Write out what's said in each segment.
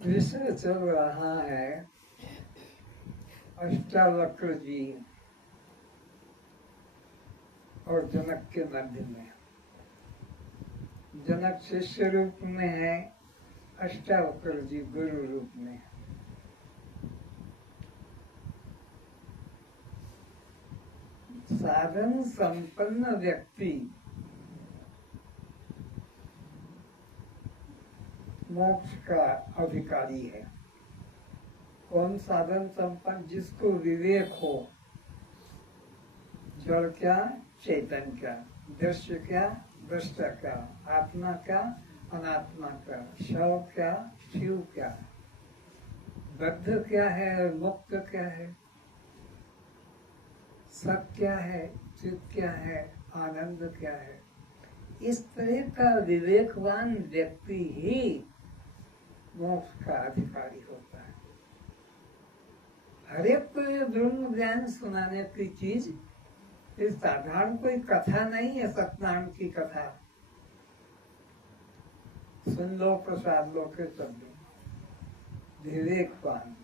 विषय चल रहा है अष्टावक्र जी और जनक के मध्य में। जनक शिष्य रूप में है, अष्टावक्र जी गुरु रूप में। साधन संपन्न व्यक्ति मोक्ष का अधिकारी है। कौन साधन संपन्न? जिसको विवेक हो, जड़ क्या चेतन क्या, दृश्य क्या दृष्टा क्या, आत्मा क्या अनात्मा क्या, शव क्या शिव क्या, बद्ध क्या है और मुक्त क्या है, सत क्या है, चित क्या है, आनंद क्या है। इस तरह का विवेकवान व्यक्ति ही मोक्ष का अधिकारी होता है। हर एक को ये ब्रह्म ज्ञान सुनाने की चीज इस साधारण कोई कथा नहीं है। सत्यनारायण की कथा सुन लो, प्रसाद लो के सब। विवेकवान,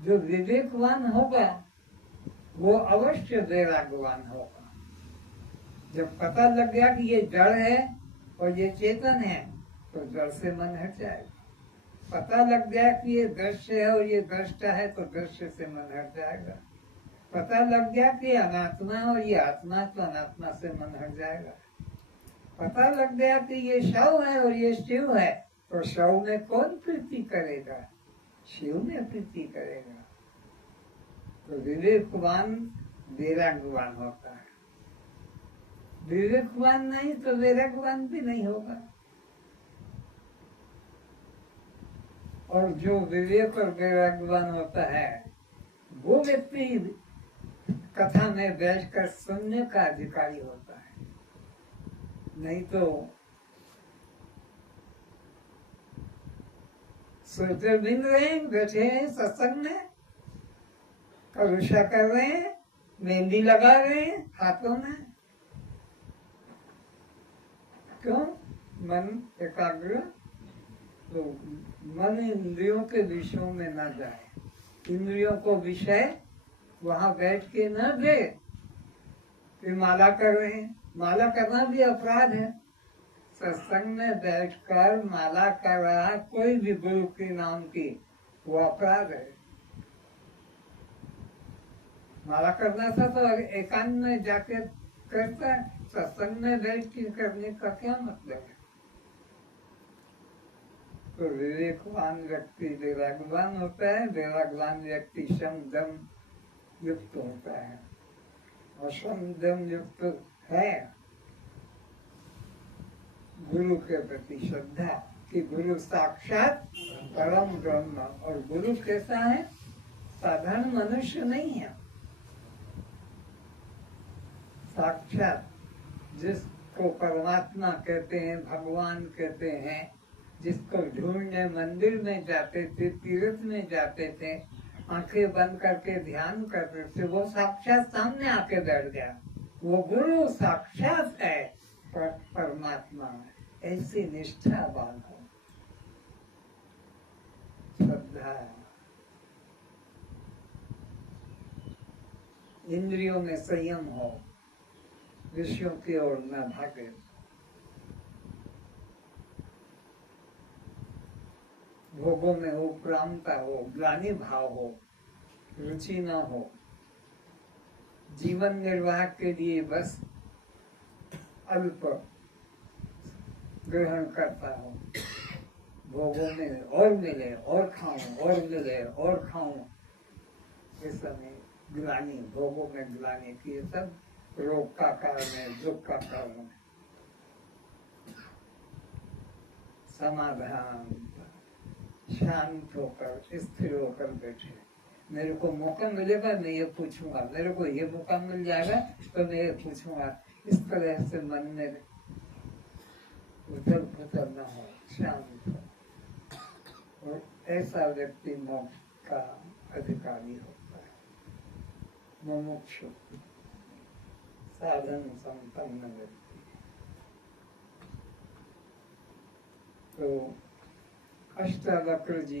जो विवेकवान होगा वो अवश्य वैराग्यवान होगा। जब पता लग गया कि ये जड़ है और ये चेतन है तो जड़ से मन हट जाएगा। पता लग गया कि ये दृश्य है और ये दृष्टा है तो दृश्य से मन हट जाएगा। पता लग गया कि अनात्मा और ये आत्मा तो अनात्मा से मन हट जाएगा। पता लग गया कि ये शव है और ये शिव है तो शव में कौन प्रीति करेगा? शिव में प्रीति करेगा। तो विवेकवान वैराग्यवान होता है। विवेकवान नहीं तो वैराग्यवान भी नहीं होगा। और जो विवेक और वैराग्यवान होता है वो व्यक्ति कथा में बैठकर सुनने का अधिकारी होता है। नहीं तो सोते बिन रहे हैं, बैठे हैं सत्संग में, करुषा कर रहे हैं, मेहंदी लगा रहे हैं हाथों में। क्यों? मन एकाग्र, तो मन इंद्रियों के विषयों में न जाए, इंद्रियों को विषय वहां बैठ के न दे। फिर माला कर रहे हैं, माला करना भी अपराध है। सत्संग में बैठकर माला कर रहा कोई भी गुरु के नाम की, वो अपराध है। माला करना था तो एकांत में जाके करता है, सत्संग में बैठ के करने का क्या मतलब है? तो विवेकवान व्यक्ति वैराग्यवान होता है। वैराग्यवान व्यक्ति शम दम युक्त होता है। और शम दम युक्त है गुरु के प्रति श्रद्धा कि गुरु साक्षात परम ब्रह्म। और गुरु कैसा है? साधारण मनुष्य नहीं है, साक्षात, जिसको परमात्मा कहते हैं, भगवान कहते हैं, जिसको ढूंढने मंदिर में जाते थे, तीर्थ में जाते थे, आंखें बंद करके ध्यान करते थे, वो साक्षात सामने आके बैठ गया। वो गुरु साक्षात है, परमात्मा। ऐसी निष्ठावान हो, श्रद्धा, इंद्रियों में संयम हो, विषयों की ओर न भागे, भोगों में उपरामता हो, ग्लानि भाव हो, रुचि न हो, जीवन निर्वाह के लिए बस अल्प ग्रहण करता हो, भोगों में और मिले और खाऊं, और मिले और खाऊं, इस समय ग्लानि, भोगों में ग्लानि की, ये सब रोग का कारण है, दुख का कारण है। समाधान, शांत होकर, स्थिर होकर बैठे। मेरे को मौका मिलेगा मैं ये पूछूंगा, मेरे को ये मौका मिल जाएगा तो मैं ये पूछूंगा। इस तरह से मन में उथल पुथल न हो, शांत हो। और ऐसा व्यक्ति मोक्ष का अधिकारी होता है। मुमुक्षु, साधन संपन्न व्यक्ति। तो अष्टावक्र जी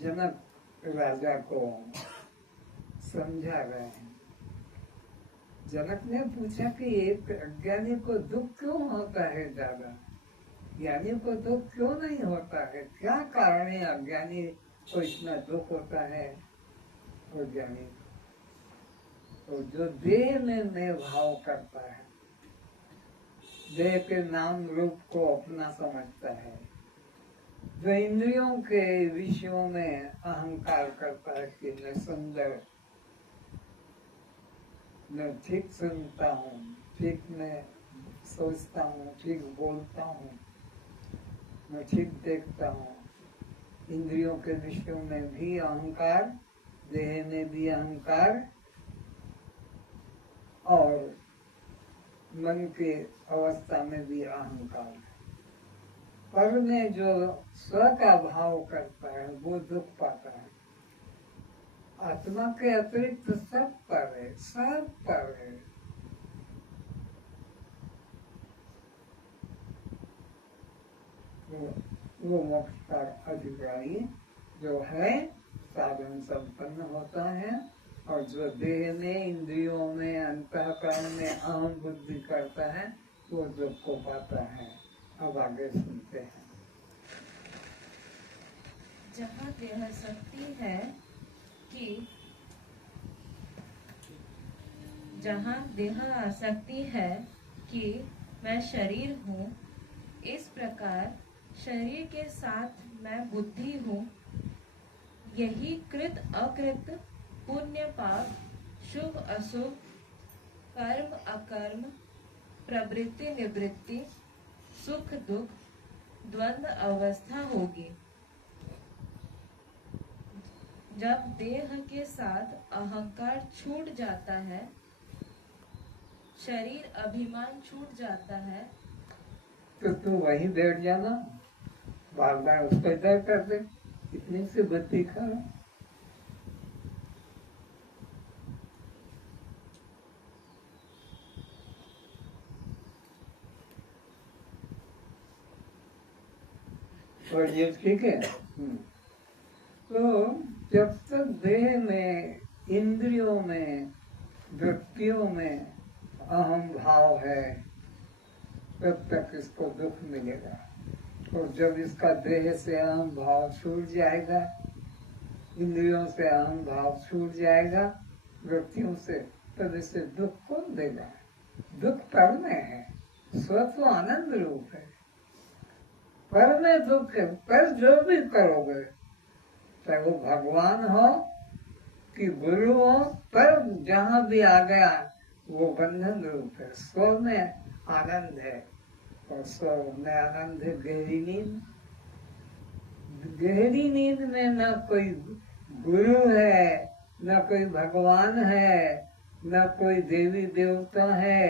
जनक राजा को समझा रहे हैं। जनक ने पूछा कि एक अज्ञानी को दुख क्यों होता है ज्यादा, ज्ञानी को दुख क्यों नहीं होता है, क्या कारण है अज्ञानी को इतना दुख होता है और ज्ञानी तो जो देह में मैं भाव करता है, देह के नाम रूप को अपना समझता है, जो इंद्रियों के विषयों में अहंकार करता है कि मैं सुंदर, मैं ठीक सुनता हूँ, ठीक मैं सोचता हूँ, ठीक बोलता हूँ, मैं ठीक देखता हूँ, इंद्रियों के विषयों में भी अहंकार, देह में भी अहंकार और मन के अवस्था में भी अहंकार। पर में जो स्व का भाव करता है वो दुख पाता है। आत्मा के अतिरिक्त सब पर है, सब पर है। वो मोक्ष का अधिकारी जो है साधन संपन्न होता है, और जो देह में, इंद्रियों में, अंतःकरण में अहम बुद्धि करता है वो दुख को पाता है। अब आगे सुनते हैं। जहाँ देह शक्ति है कि जहाँ देह आसक्ति है कि मैं शरीर हूँ, इस प्रकार शरीर के साथ मैं बुद्धि हूँ। यही कृत अकृत, पुण्य पाप, शुभ अशुभ, कर्म अकर्म, प्रवृत्ति निवृत्ति, सुख दुख, द्वंद्व अवस्था होगी। जब देह के साथ अहंकार छूट जाता है, शरीर अभिमान छूट जाता है, तो तू वहीं बैठ जाना, बार बार उसको इधर कर दे, इतनी सी बुद्धि खा। और ये ठीक है। तो जब तक देह में, इंद्रियों में, वृत्तियों में अहम भाव है तब तक इसको दुख मिलेगा। और जब इसका देह से अहम भाव छूट जाएगा, इंद्रियों से अहम भाव छूट जाएगा, वृत्तियों से, तब इसे दुख कौन देगा? दुख पर में है, स्व तो आनंद रूप है, पर में दुख है। पर जो भी करोगे, चाहे वो भगवान हो कि गुरु हो, पर जहाँ भी आ गया वो बंधन रूप है। स्व में आनंद है और स्व में आनंद है गहरी नींद। गहरी नींद में न कोई गुरु है, न कोई भगवान है, न कोई देवी देवता है,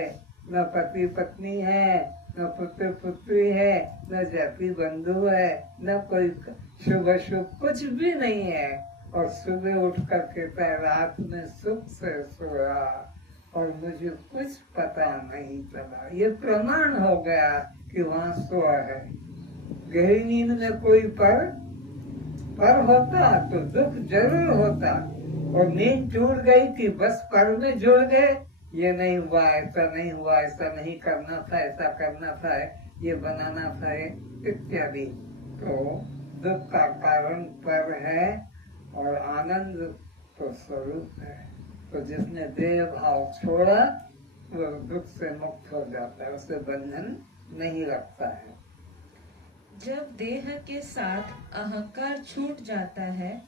न पति पत्नी है, न पुत्र पुत्री है, न जाति बंधु है, न कोई शुभ अशुभ, कुछ भी नहीं है। और सुबह उठ कर कहता है रात में सुख से सोया और मुझे कुछ पता नहीं चला। ये प्रमाण हो गया कि वहाँ सोया है। गहरी नींद में कोई पर होता तो दुख जरूर होता। और नींद टूट गई कि बस पर में जुड़ गए, ये नहीं हुआ, ऐसा नहीं हुआ, ऐसा नहीं करना था, ऐसा करना था, ये बनाना था, इत्यादि। तो दुख का कारण पर है और आनंद तो स्वरूप है। तो जिसने देह भाव छोड़ा वो दुख से मुक्त हो जाता है, उसे बंधन नहीं लगता है। जब देह के साथ अहंकार छूट जाता है,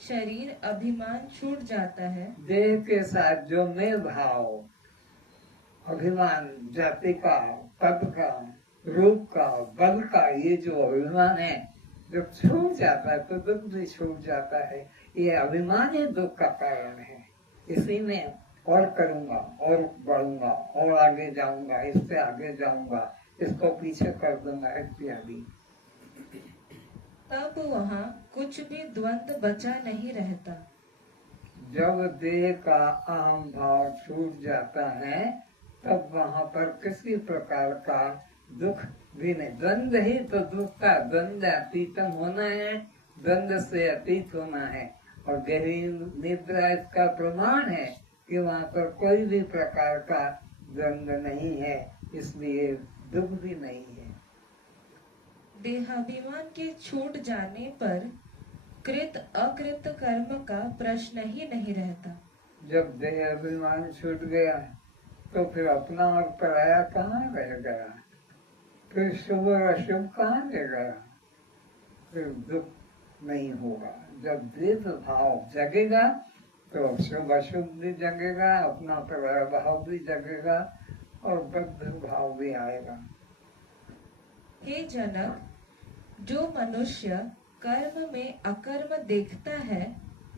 शरीर अभिमान छूट जाता है। देह के साथ जो मैं भाव, अभिमान, जाति का, पद का, रूप का, बल का, ये जो अभिमान है जब छूट जाता है तो दुख भी छूट जाता है। ये अभिमान ही दुख का कारण है। इसी में और करूंगा और बढ़ूंगा और आगे जाऊंगा, इससे आगे जाऊंगा, इसको पीछे कर दूंगा, इत्यादि। तब वहाँ कुछ भी द्वंद्व बचा नहीं रहता। जब देह का अहम भाव छूट जाता है तब वहाँ पर किसी प्रकार का दुख भी नहीं। द्वंद्व ही तो दुख का, द्वंद्व अतीतम होना है, द्वंद्व से अतीत होना है। और गहरी निद्रा इसका प्रमाण है कि वहाँ पर कोई भी प्रकार का द्वंद्व नहीं है, इसलिए दुख भी नहीं है। देहाभिमान के छूट जाने पर कृत अकृत कर्म का प्रश्न ही नहीं रहता। जब देह अभिमान छूट गया तो फिर अपना और पराया कहाँ रह गया, फिर शुभ और अशुभ कहाँ रह गया, फिर दुख नहीं होगा। जब द्वैत भाव जगेगा तो शुभ अशुभ भी जगेगा, अपना पराया भाव भी जगेगा और बद्ध भाव भी आएगा। हे जनक, जो मनुष्य कर्म में अकर्म देखता है,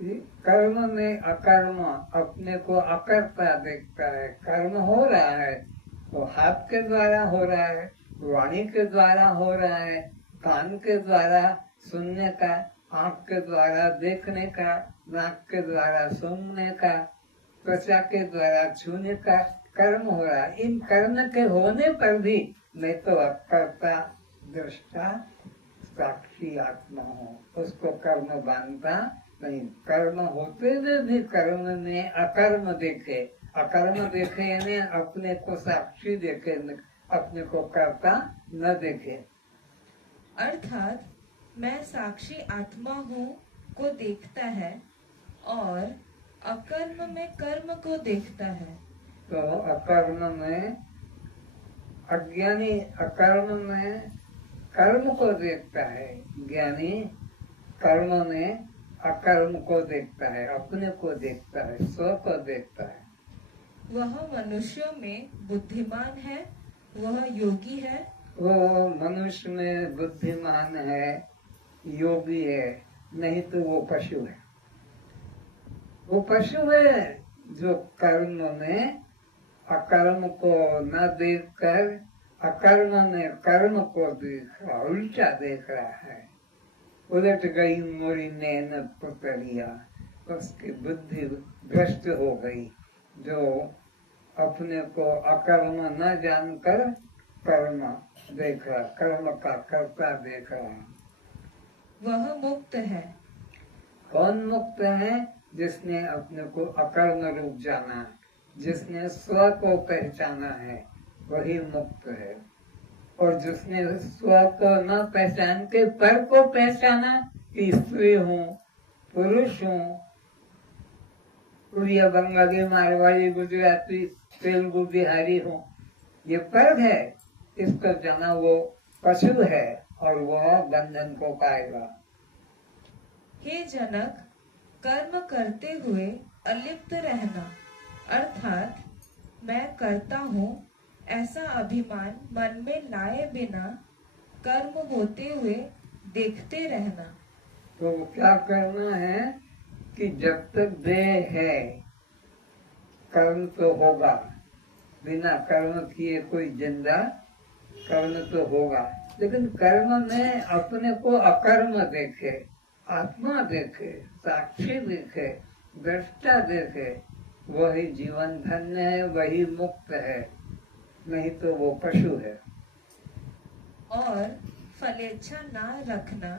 कर्म में अकर्म, अपने को अकर्ता देखता है। कर्म हो रहा है तो हाथ के द्वारा हो रहा है, वाणी के द्वारा हो रहा है, कान के द्वारा सुनने का, आँख के द्वारा देखने का, नाक के द्वारा सूंघने का, त्वचा के द्वारा छूने का कर्म हो रहा है। इन कर्म के होने पर भी मैं तो अकर्ता दृष्टा साक्षी आत्मा हूँ, उसको कर्म बांधता नहीं। कर्म होते हुए भी कर्म में अकर्म देखे, अकर्म देखे यानी अपने को साक्षी देखे, अपने को कर्ता न देखे। अर्थात मैं साक्षी आत्मा हूँ को देखता है और अकर्म में कर्म को देखता है। तो अकर्म में अज्ञानी अकर्म में कर्म को देखता है, ज्ञानी कर्म में अकर्म को देखता है, अपने को देखता है, स्व को देखता है। वह मनुष्यों में बुद्धिमान है, वह योगी है। वो मनुष्य में बुद्धिमान है, योगी है, नहीं तो वो पशु है। वो पशु है जो कर्म में अकर्म को न देखकर अकर्म में कर्म को देख रहा, उल्टा देख रहा है। उलट गई मोरी नैन पुतरिया, उसकी बुद्धि भ्रष्ट हो गई, जो अपने को अकर्म न जानकर कर्म देख रहा, कर्म का कर्ता देख रहा। वह मुक्त है। कौन मुक्त है? जिसने अपने को अकर्म रूप जाना, जिसने स्व को पहचाना है, वही मुक्त है। और जिसने स्व को न पहचान के पर को पहचाना कि स्त्री हूँ, पुरुष हूँ, उड़िया, बंगाली, मारवाड़ी, गुजराती, तेलुगु, बिहारी हूँ, ये पर है, इसको जाना वो पशु है और वह बंधन को पाएगा। हे जनक, कर्म करते हुए अलिप्त रहना अर्थात मैं करता हूँ ऐसा अभिमान मन में लाए बिना कर्म होते हुए देखते रहना। तो क्या करना है कि जब तक देह है कर्म तो होगा, बिना कर्म किए कोई जिंदा, कर्म तो होगा, लेकिन कर्म में अपने को अकर्म देखे, आत्मा देखे, साक्षी देखे, दृष्टा देखे, वही जीवन धन्य है, वही मुक्त है, नहीं तो वो पशु है। और फलेच्छा ना रखना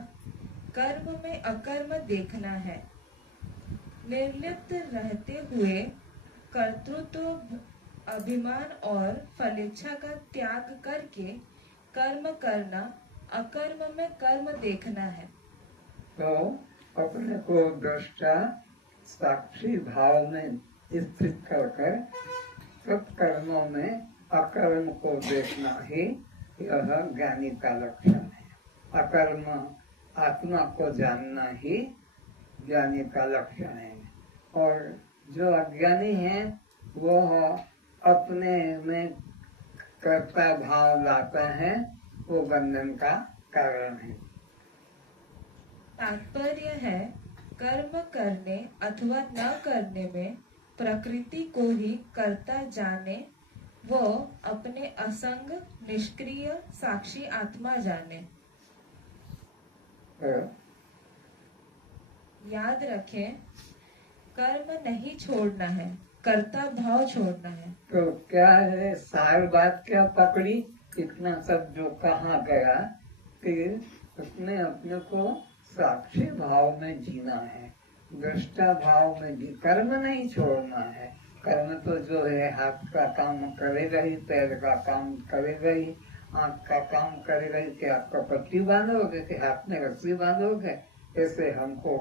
कर्म में अकर्म देखना है। निर्लिप्त रहते हुए कर्तृत्व, अभिमान और फलेच्छा का त्याग करके कर्म करना, अकर्म में कर्म देखना है। तो अपने को दृष्टा साक्षी भाव में स्थित कर सब कर्मों में अकर्म को देखना ही यह ज्ञानी का लक्षण है। अकर्म आत्मा को जानना ही ज्ञानी का लक्षण है। और जो अज्ञानी है वो अपने में कर्ता भाव लाता है, वो बंधन का कारण है। तात्पर्य है कर्म करने अथवा न करने में प्रकृति को ही कर्ता जाने, वो अपने असंग निष्क्रिय साक्षी आत्मा जाने। याद रखें, कर्म नहीं छोड़ना है, कर्ता भाव छोड़ना है। तो क्या है सार बात, क्या पकड़ी इतना सब जो कहा गया कि उसने अपने को साक्षी भाव में जीना है, दृष्टा भाव में जी, कर्म नहीं छोड़ना है। कर्म तो जो है हाथ का काम करेगा ही, पैर का काम करेगा ही, आंख का काम करेगा ही। कि आपका पट्टी बांधोगे कि हाथ में रस्सी बांधोगे, ऐसे हमको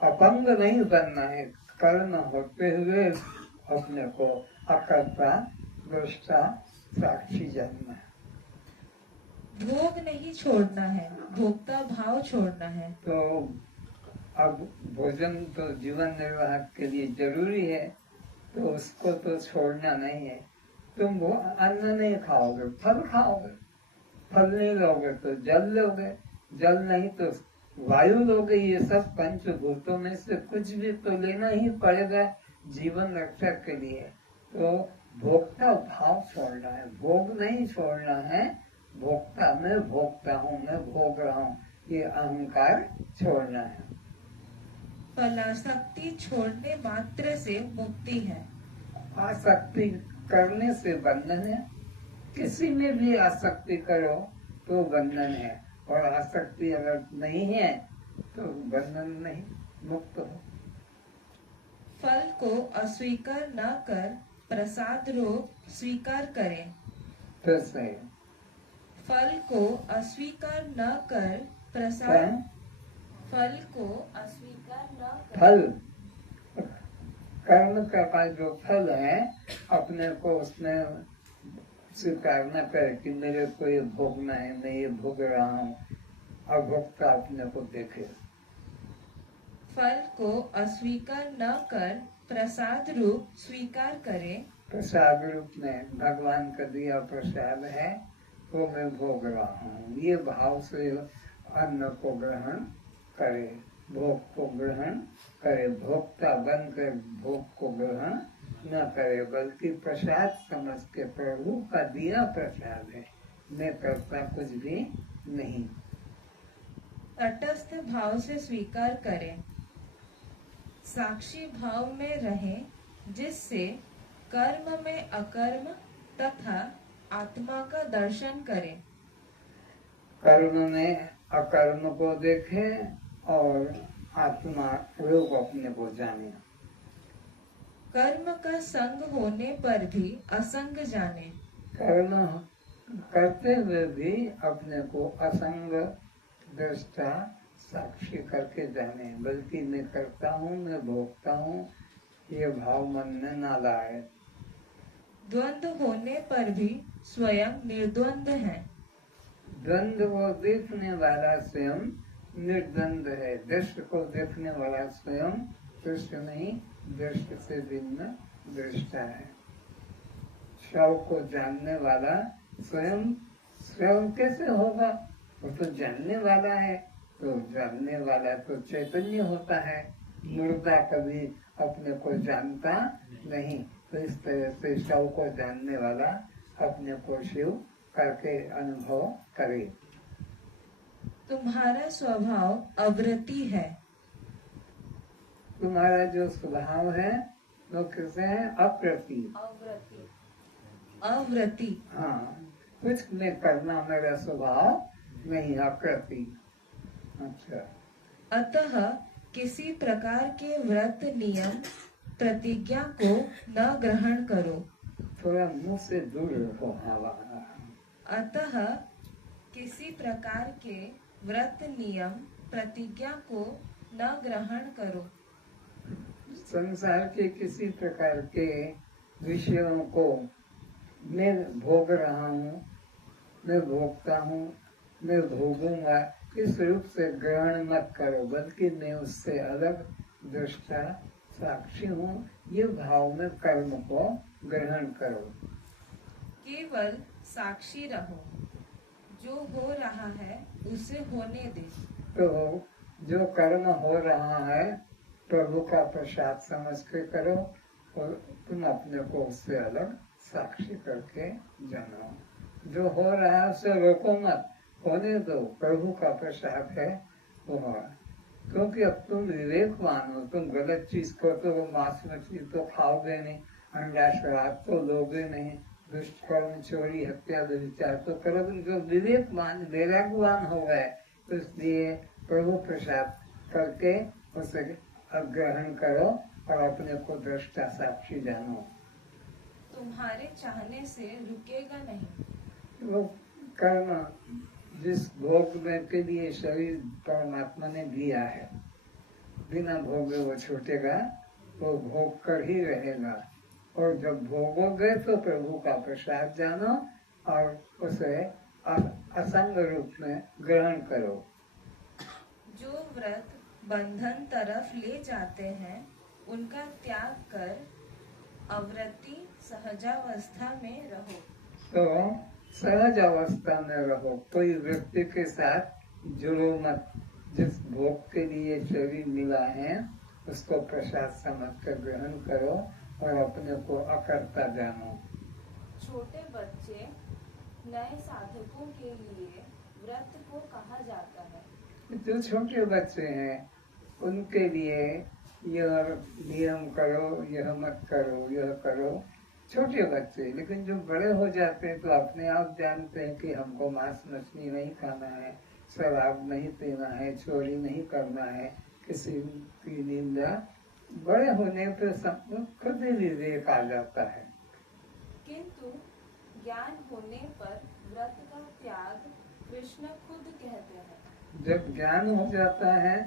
अपंग नहीं बनना है। कर्म होते हुए अपने को अकर्ता दृष्टा साक्षी जानना है। भोग नहीं छोड़ना है, भोक्ता भाव छोड़ना है। तो अब भोजन तो जीवन निर्वाह के लिए जरूरी है, तो उसको तो छोड़ना नहीं है। तुम वो अन्न नहीं खाओगे, फल खाओगे, फल नहीं लोगे तो जल लोगे, जल नहीं तो वायु लोगे। ये सब पंचभूतों में से कुछ भी तो लेना ही पड़ेगा जीवन रक्षा के लिए। तो भोक्ता भाव छोड़ना है, भोग नहीं छोड़ना है। भोक्ता मैं भोगता हूँ, मैं भोग रहा हूँ, ये अहंकार छोड़ना है। फलासक्ति छोड़ने मात्र से मुक्ति है। आसक्ति करने से बंधन है। किसी में भी आसक्ति करो तो बंधन है, और आसक्ति अगर नहीं है तो बंधन नहीं, मुक्त हो। फल को अस्वीकार न कर प्रसाद रूप स्वीकार करें। फिर से फल को अस्वीकार न कर क्या? प्रसाद, फल को अस्वीकार न कर, फल कर्म का जो फल है अपने को उसमें स्वीकार न करे कि मेरे को ये भोगना है, मैं ये भोग रहा हूँ। अभोक्ता अपने को देखे। फल को अस्वीकार न कर प्रसाद रूप स्वीकार करे। प्रसाद रूप में भगवान का दिया प्रसाद है, वो मैं भोग रहा हूँ, ये भाव से अन्न को ग्रहण करे, भोग को ग्रहण करे। भोक्ता बनकर भोग को ग्रहण न करे, बल्कि प्रसाद समझ के प्रभु का दिया प्रसाद है, मैं करता कुछ भी नहीं। तटस्थ भाव से स्वीकार करें, साक्षी भाव में रहें, जिससे कर्म में अकर्म तथा आत्मा का दर्शन करें। कर्म में अकर्म को देखें और आत्मा रूप अपने को जाने। कर्म का संग होने पर भी असंग जाने। कर्म करते हुए भी अपने को असंग दृष्टा साक्षी करके जाने, बल्कि मैं करता हूँ, मैं भोगता हूँ, ये भाव मन में ना लाए। द्वंद्व होने पर भी स्वयं निर्द्वंद है। द्वंद्व को देखने वाला स्वयं निर्द्वंद है। दृश्य को देखने वाला स्वयं दृश्य नहीं, दृश्य से भिन्न दृष्टा है। शव को जानने वाला स्वयं स्वयं कैसे होगा? वो तो जानने वाला है, तो जानने वाला तो चैतन्य होता है। मुर्दा कभी अपने को जानता नहीं, तो इस तरह से शव को जानने वाला अपने को शिव करके अनुभव करे। तुम्हारा स्वभाव अवृत्ति है। तुम्हारा जो स्वभाव है वो कैसे है? अप्रति। अवृत्ति, अवृत्ति। हाँ, कुछ में करना मेरा स्वभाव नहीं, अप्रति। अच्छा, अतः किसी प्रकार के व्रत नियम प्रतिज्ञा को न ग्रहण करो। थोड़ा मुंह से दूर रखो हवा। अतः किसी प्रकार के व्रत नियम प्रतिज्ञा को न ग्रहण करो। संसार के किसी प्रकार के विषयों को मैं भोग रहा हूँ, मैं भोगता हूँ, मैं भोगूंगा, इस रूप से ग्रहण मत करो, बल्कि मैं उससे अलग दृष्टा साक्षी हूँ, ये भाव में कर्म को ग्रहण करो। केवल साक्षी रहो, जो हो रहा है उसे होने दे। तो जो कर्म हो रहा है प्रभु का प्रसाद समझ के करो, और तुम अपने को उससे अलग साक्षी करके जानो। जो हो रहा है उसे रोको मत, होने दो, प्रभु का प्रसाद है वो। क्योंकि अब तुम विवेकवान हो, तुम गलत चीज को तो मांस मछली तो खाओगे नहीं, अंडा शराब तो लोगे नहीं, दुष्ट कर्म, चोरी, हत्या, व्यभिचार तो करो, जो विवेकवान वैराग्यवान हो गए, तो इसलिए प्रभु प्रसाद करके उसे ग्रहण करो और अपने को दृष्टा साक्षी जानो। तुम्हारे चाहने से रुकेगा नहीं। वो कर्म जिस भोग में के लिए शरीर परमात्मा ने दिया है, बिना भोगे वो छूटेगा, वो भोग कर ही रहेगा। और जब भोगोगे तो प्रभु का प्रसाद जानो और उसे असंग रूप में ग्रहण करो। जो व्रत बंधन तरफ ले जाते हैं उनका त्याग कर अवृत्ति सहजावस्था में रहो। तो सहज अवस्था में रहो, कोई व्यक्ति के साथ जुड़ो मत। जिस भोग के लिए शरीर मिला है उसको प्रसाद समझ कर ग्रहण करो और अपने को अकर्ता जानो। छोटे बच्चे नए साधकों के लिए व्रत को कहा जाता है। जो छोटे बच्चे हैं उनके लिए यह नियम करो, यह मत करो, यह करो, छोटे बच्चे। लेकिन जो बड़े हो जाते हैं तो अपने आप जानते हैं कि हमको मांस मछली नहीं खाना है, शराब नहीं पीना है, चोरी नहीं करना है, किसी की निंदा। बड़े होने पर सब खुद ही विवेक आ जाता है। किंतु ज्ञान होने पर व्रत का त्याग कृष्ण खुद कहते हैं। जब ज्ञान हो जाता है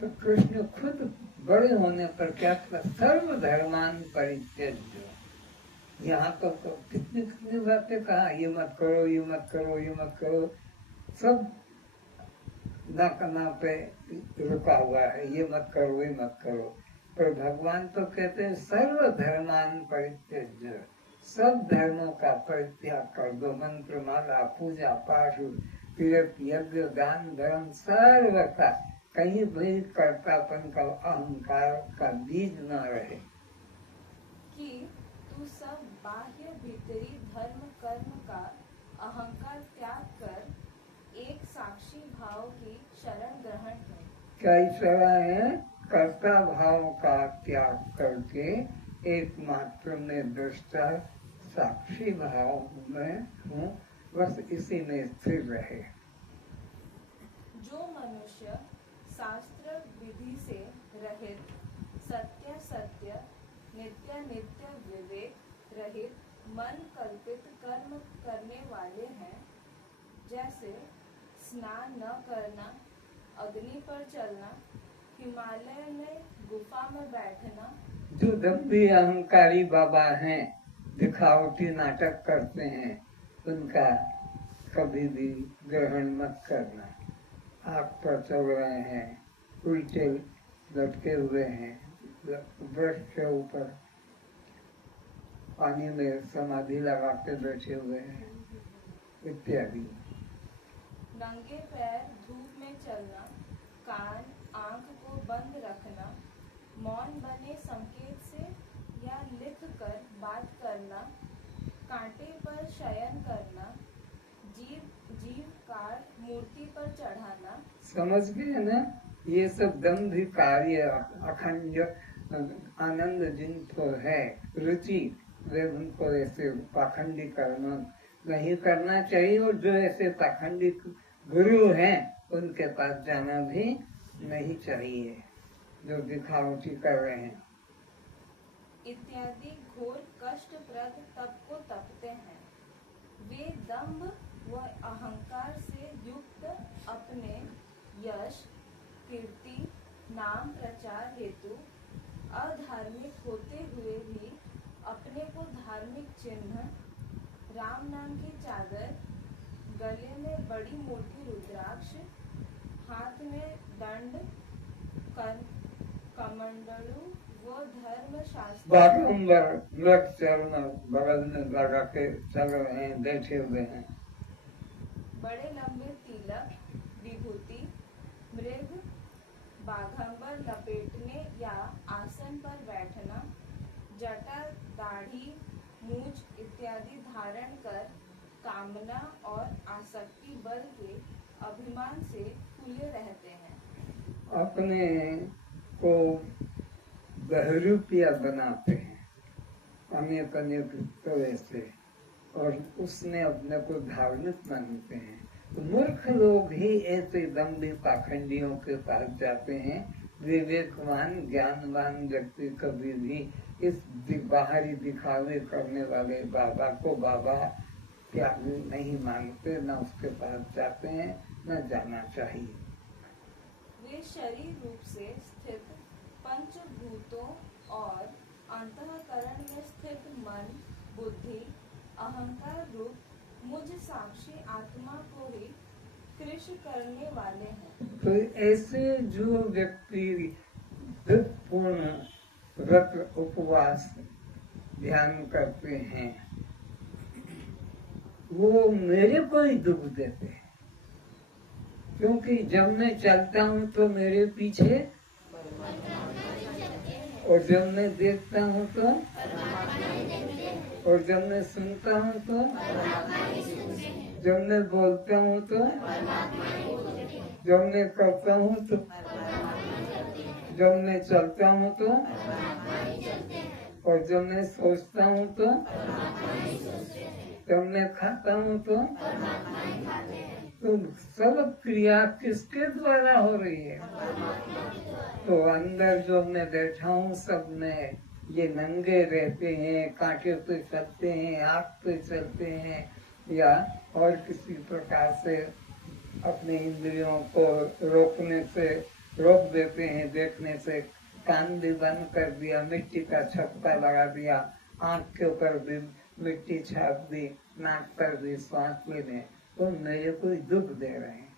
तो कृष्ण खुद बड़े होने पर क्या कहता, सर्व धर्मान परित्यज्य। यहाँ तो कितनी कितनी बातें कहा, ये मत करो, ये मत करो, ये मत करो, सब ना करना पे रुका हुआ है, ये मत करो, ये मत करो। पर भगवान तो कहते हैं सर्व धर्मान परित्यज्य, सब धर्मों का परित्याग कर दो। मंत्र माला, पूजा पाठ, तीर्थ, यज्ञ, दान, धर्म, सर्व का कहीं भी कर्तापन का, अहंकार का बीज न रहे। कि तू सब बाह्य भीतरी धर्म कर्म का अहंकार त्याग कर एक साक्षी भाव की शरण ग्रहण कर। क्या इशारा है? कर्ता भाव का त्याग करके एकमात्र में दृष्टा साक्षी भाव में हूँ, बस इसी में स्थिर रहे। जो मनुष्य शास्त्र विधि से रहित, सत्य सत्य, नित्य नित्य विवेक रहित, मन कल्पित कर्म करने वाले हैं, जैसे स्नान न करना, अग्नि पर चलना, हिमालय में गुफा में बैठना। जो दम्भी अहंकारी बाबा हैं, दिखावटी नाटक करते हैं, उनका कभी भी ग्रहण मत करना। आग पर चल रहे हैं, उल्टे लटके हुए हैं, वृक्ष के ऊपर पानी में समाधि लगा के बैठे हुए हैं, इत्यादि। नंगे पैर धूप में चलना, कान आंख को बंद रखना, मौन बने संकेत से या लिख कर बात करना, कांटे पर शयन करना, जीव काट मूर्ति पर चढ़ाना। समझ गए ना? ये सब दम्भी कार्य, अखंड आनंद जिनको है रुचि, वे उनको ऐसे पाखंडी कर्म नहीं करना चाहिए। और जो ऐसे पाखंडी गुरु हैं उनके पास जाना भी नहीं चाहिए, जो दिखावटी कर रहे हैं। इत्यादि घोर कष्टप्रद तप को तपते हैं। वे दंभ व अहंकार से युक्त अपने यश कीर्ति नाम प्रचार हेतु अधार्मिक होते हुए भी अपने को धार्मिक चिन्ह, राम नाम की चादर, गले में बड़ी मोटी रुद्राक्ष, हाथ में दंड, कमंडलू वो धर्म शास्त्र बारंबार वृक्ष चरण बगल में लगा के चल रहे हैं, बैठे हुए हैं। बड़े लंबे तिलक, विभूति, मृग, बाघंबर लपेटने या आसन पर बैठना, जटा, दाढ़ी, मूछ इत्यादि धारण कर कामना और आसक्ति बल के अभिमान से खुले रहते हैं। अपने को बहरूपिया बनाते हैं अनेक अनेक तरह से। और उसने अपने को धार्मिक मानते हैं। तो मूर्ख लोग ही ऐसे दम्भी पाखंडियों के पास जाते हैं। विवेकवान ज्ञानवान व्यक्ति कभी भी इस बाहरी दिखावे करने वाले बाबा को बाबा क्या नहीं मानते, न उसके पास जाते हैं, न जाना चाहिए। वे शरीर रूप से स्थित पंचभूतों और अंतःकरण में स्थित मन, बुद्धि, अहंकार रूप मुझ साक्षी आत्मा को ही कृष करने वाले हैं। तो ऐसे जो व्यक्ति पूर्ण व्रत उपवास ध्यान करते हैं, वो मेरे को ही दुख देते हैं। क्योंकि जब मैं चलता हूँ तो मेरे पीछे, और जब मैं देखता हूँ तो, और जब मैं सुनता हूँ तो, जब मैं बोलता हूँ तो, जब मैं करता हूँ तो, जब मैं चलता हूँ तो, और जब मैं सोचता हूँ तो, जब मैं खाता हूँ तो सब क्रिया किसके द्वारा हो रही है? तो अंदर जो मैं बैठा हूँ सब में ये नंगे रहते हैं, कांटे पे चलते हैं, आँख पे चलते हैं, या और किसी प्रकार से अपने इंद्रियों को रोकने से रोक देते हैं, देखने से कान भी बंद कर दिया, मिट्टी का छप्पा लगा दिया, आँख के ऊपर भी मिट्टी छाप दी, नाक पर भी सांस लेने, तो मेरे को दुख दे रहे हैं।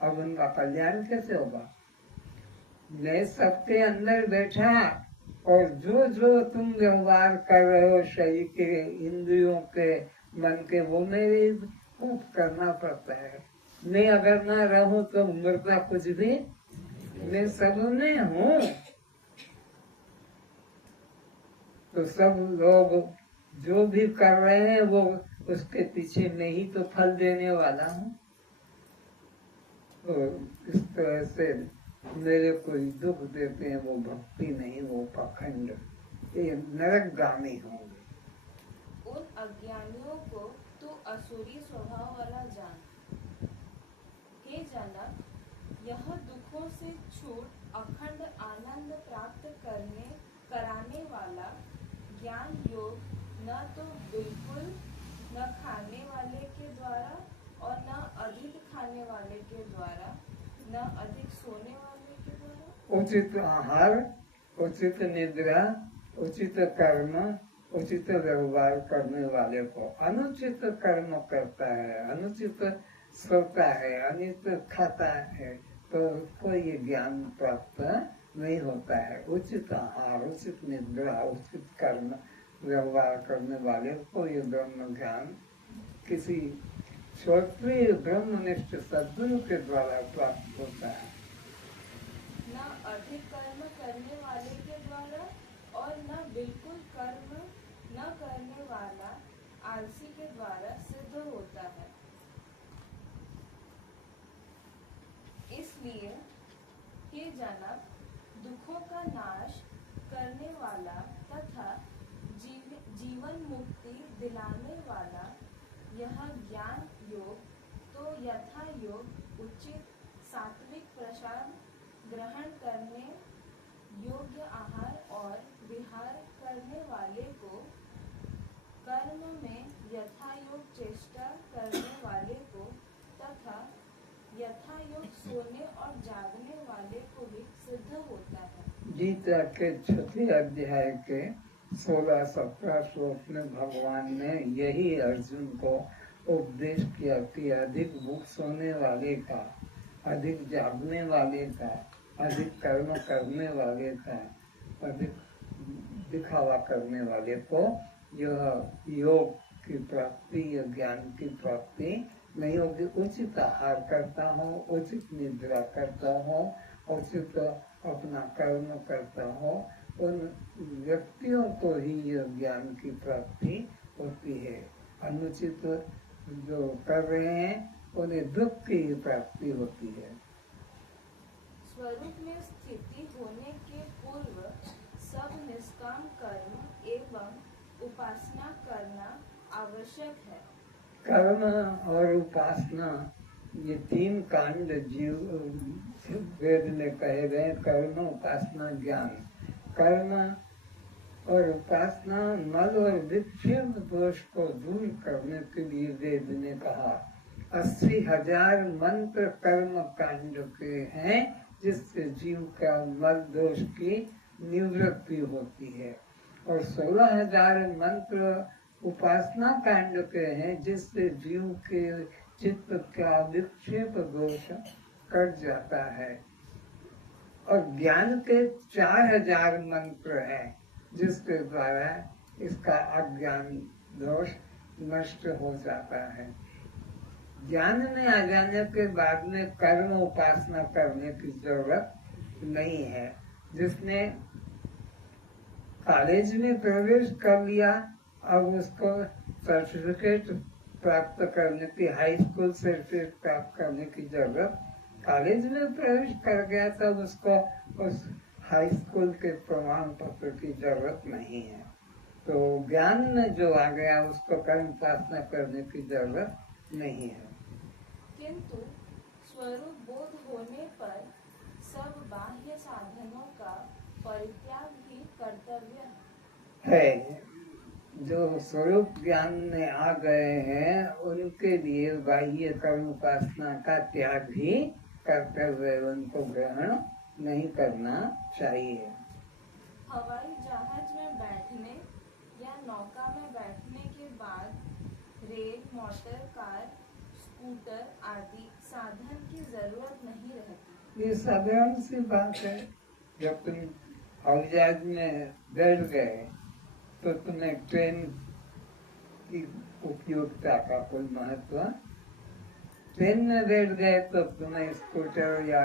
अब उनका कल्याण कैसे होगा? मैं सबके अंदर बैठा, और जो जो तुम व्यवहार कर रहे हो शरीर के, इंद्रियों के, मन के, वो मेरे को करना पड़ता है। मैं अगर ना रहूं तो मृदा कुछ भी, मैं सब में हूँ। तो सब लोग जो भी कर रहे हैं वो उसके पीछे मैं ही तो फल देने वाला हूँ। तो इस तरह से मेरे को दुख देते हैं, वो भक्ति नहीं, वो पाखंड, ये नरकगामी होंगे। उन अज्ञानियों को तू असुरी स्वभाव वाला जान। हे जनक, यह दुखों से छूट अखंड आनंद प्राप्त कराने वाला ज्ञान योग न तो बिल्कुल न खाने वाले के द्वारा और न अधिक खाने वाले के द्वारा न अधिक सोने वाले के द्वारा। उचित आहार, उचित निद्रा, उचित कर्म, उचित व्यवहार करने वाले को अनुचित कर्म करता है, अनुचित सोता है, अनुचित खाता है, तो उसको ये ज्ञान प्राप्त नहीं होता है। उचित आहार, उचित निद्रा, उचित कर्म व्यवहार करने वाले को ये ब्रह्म ज्ञान किसी क्षत्रिय ब्रह्मनिष्ठ सद्गुरु के द्वारा प्राप्त होता है। न अधिक कर्म करने वाले के द्वारा और न बिल्कुल कर्म न करने वाला आलसी के द्वारा सिद्ध होता है। इसलिए हे जनक, दुखों का नाश करने वाला तथा जीवन मुक्ति दिलाने वाला यह ज्ञान योग तो यथा योग उचित सात्विक प्रसाद ग्रहण करने योग्य आहार और विहार करने वाले को, कर्म में यथा योग चेष्टा करने वाले को तथा यथा योग सोने और जागने वाले को भी सिद्ध होता है। गीता के 6 अध्याय के 16-17 श्लोक में भगवान ने यही अर्जुन को उपदेश किया कि अधिक भूख सोने वाले का, अधिक जागने वाले का, अधिक कर्म करने वाले का, अधिक दिखावा करने वाले को यह योग की प्राप्ति या ज्ञान की प्राप्ति नहीं होगी। उचित आहार करता हूँ, उचित निद्रा करता हूँ, उचित अपना कर्म करता हूँ, उन व्यक्तियों को ही यह ज्ञान की प्राप्ति होती है। अनुचित जो कर रहे हैं उन्हें दुख की प्राप्ति होती है। स्वरूप में स्थिति होने के पूर्व सब निष्काम कर्म एवं उपासना करना आवश्यक है। कर्म और उपासना ये तीन कांड जीव वेद में कहे गए। कर्म, उपासना, ज्ञान। कर्म और उपासना मल और विक्षेप दोष को दूर करने के लिए वेद ने कहा। 80,000 मंत्र कर्म कांड के हैं जिससे जीव का मल दोष की निवृत्ति होती है, और 16,000 मंत्र उपासना कांड के हैं जिससे जीव के चित्त का विक्षेप दोष कट जाता है, और ज्ञान के 4,000 मंत्र हैं जिसके द्वारा इसका अज्ञान दोष नष्ट हो जाता है। ज्ञान में आ जाने के बाद में कर्म उपासना करने की जरूरत नहीं है। जिसने कॉलेज में प्रवेश कर लिया, अब उसको सर्टिफिकेट प्राप्त करने की, हाई स्कूल सर्टिफिकेट प्राप्त करने की जरूरत, कॉलेज में प्रवेश कर गया तब उसको उस हाई स्कूल के प्रमाण पत्र की जरूरत नहीं है। तो ज्ञान में जो आ गया उसको कर्म उपासना करने की जरूरत नहीं है। किंतु स्वरूप बोध होने पर सब बाह्य साधनों का परित्याग भी कर्तव्य है। जो स्वरूप ज्ञान में आ गए हैं उनके लिए बाह्य कर्म उपासना का त्याग भी कर्तव्य, उनको ग्रहण नहीं करना चाहिए। हवाई जहाज में बैठने या नौका में बैठने के बाद रेल, मोटर, कार, स्कूटर आदि साधन की जरूरत नहीं रहती। ये साधारण सी बात है। जब तुम हवाई जहाज में बैठ गए तो तुम्हें ट्रेन की उपयोगिता का कोई महत्व, ट्रेन में बैठ गए तो तुम्हें स्कूटर या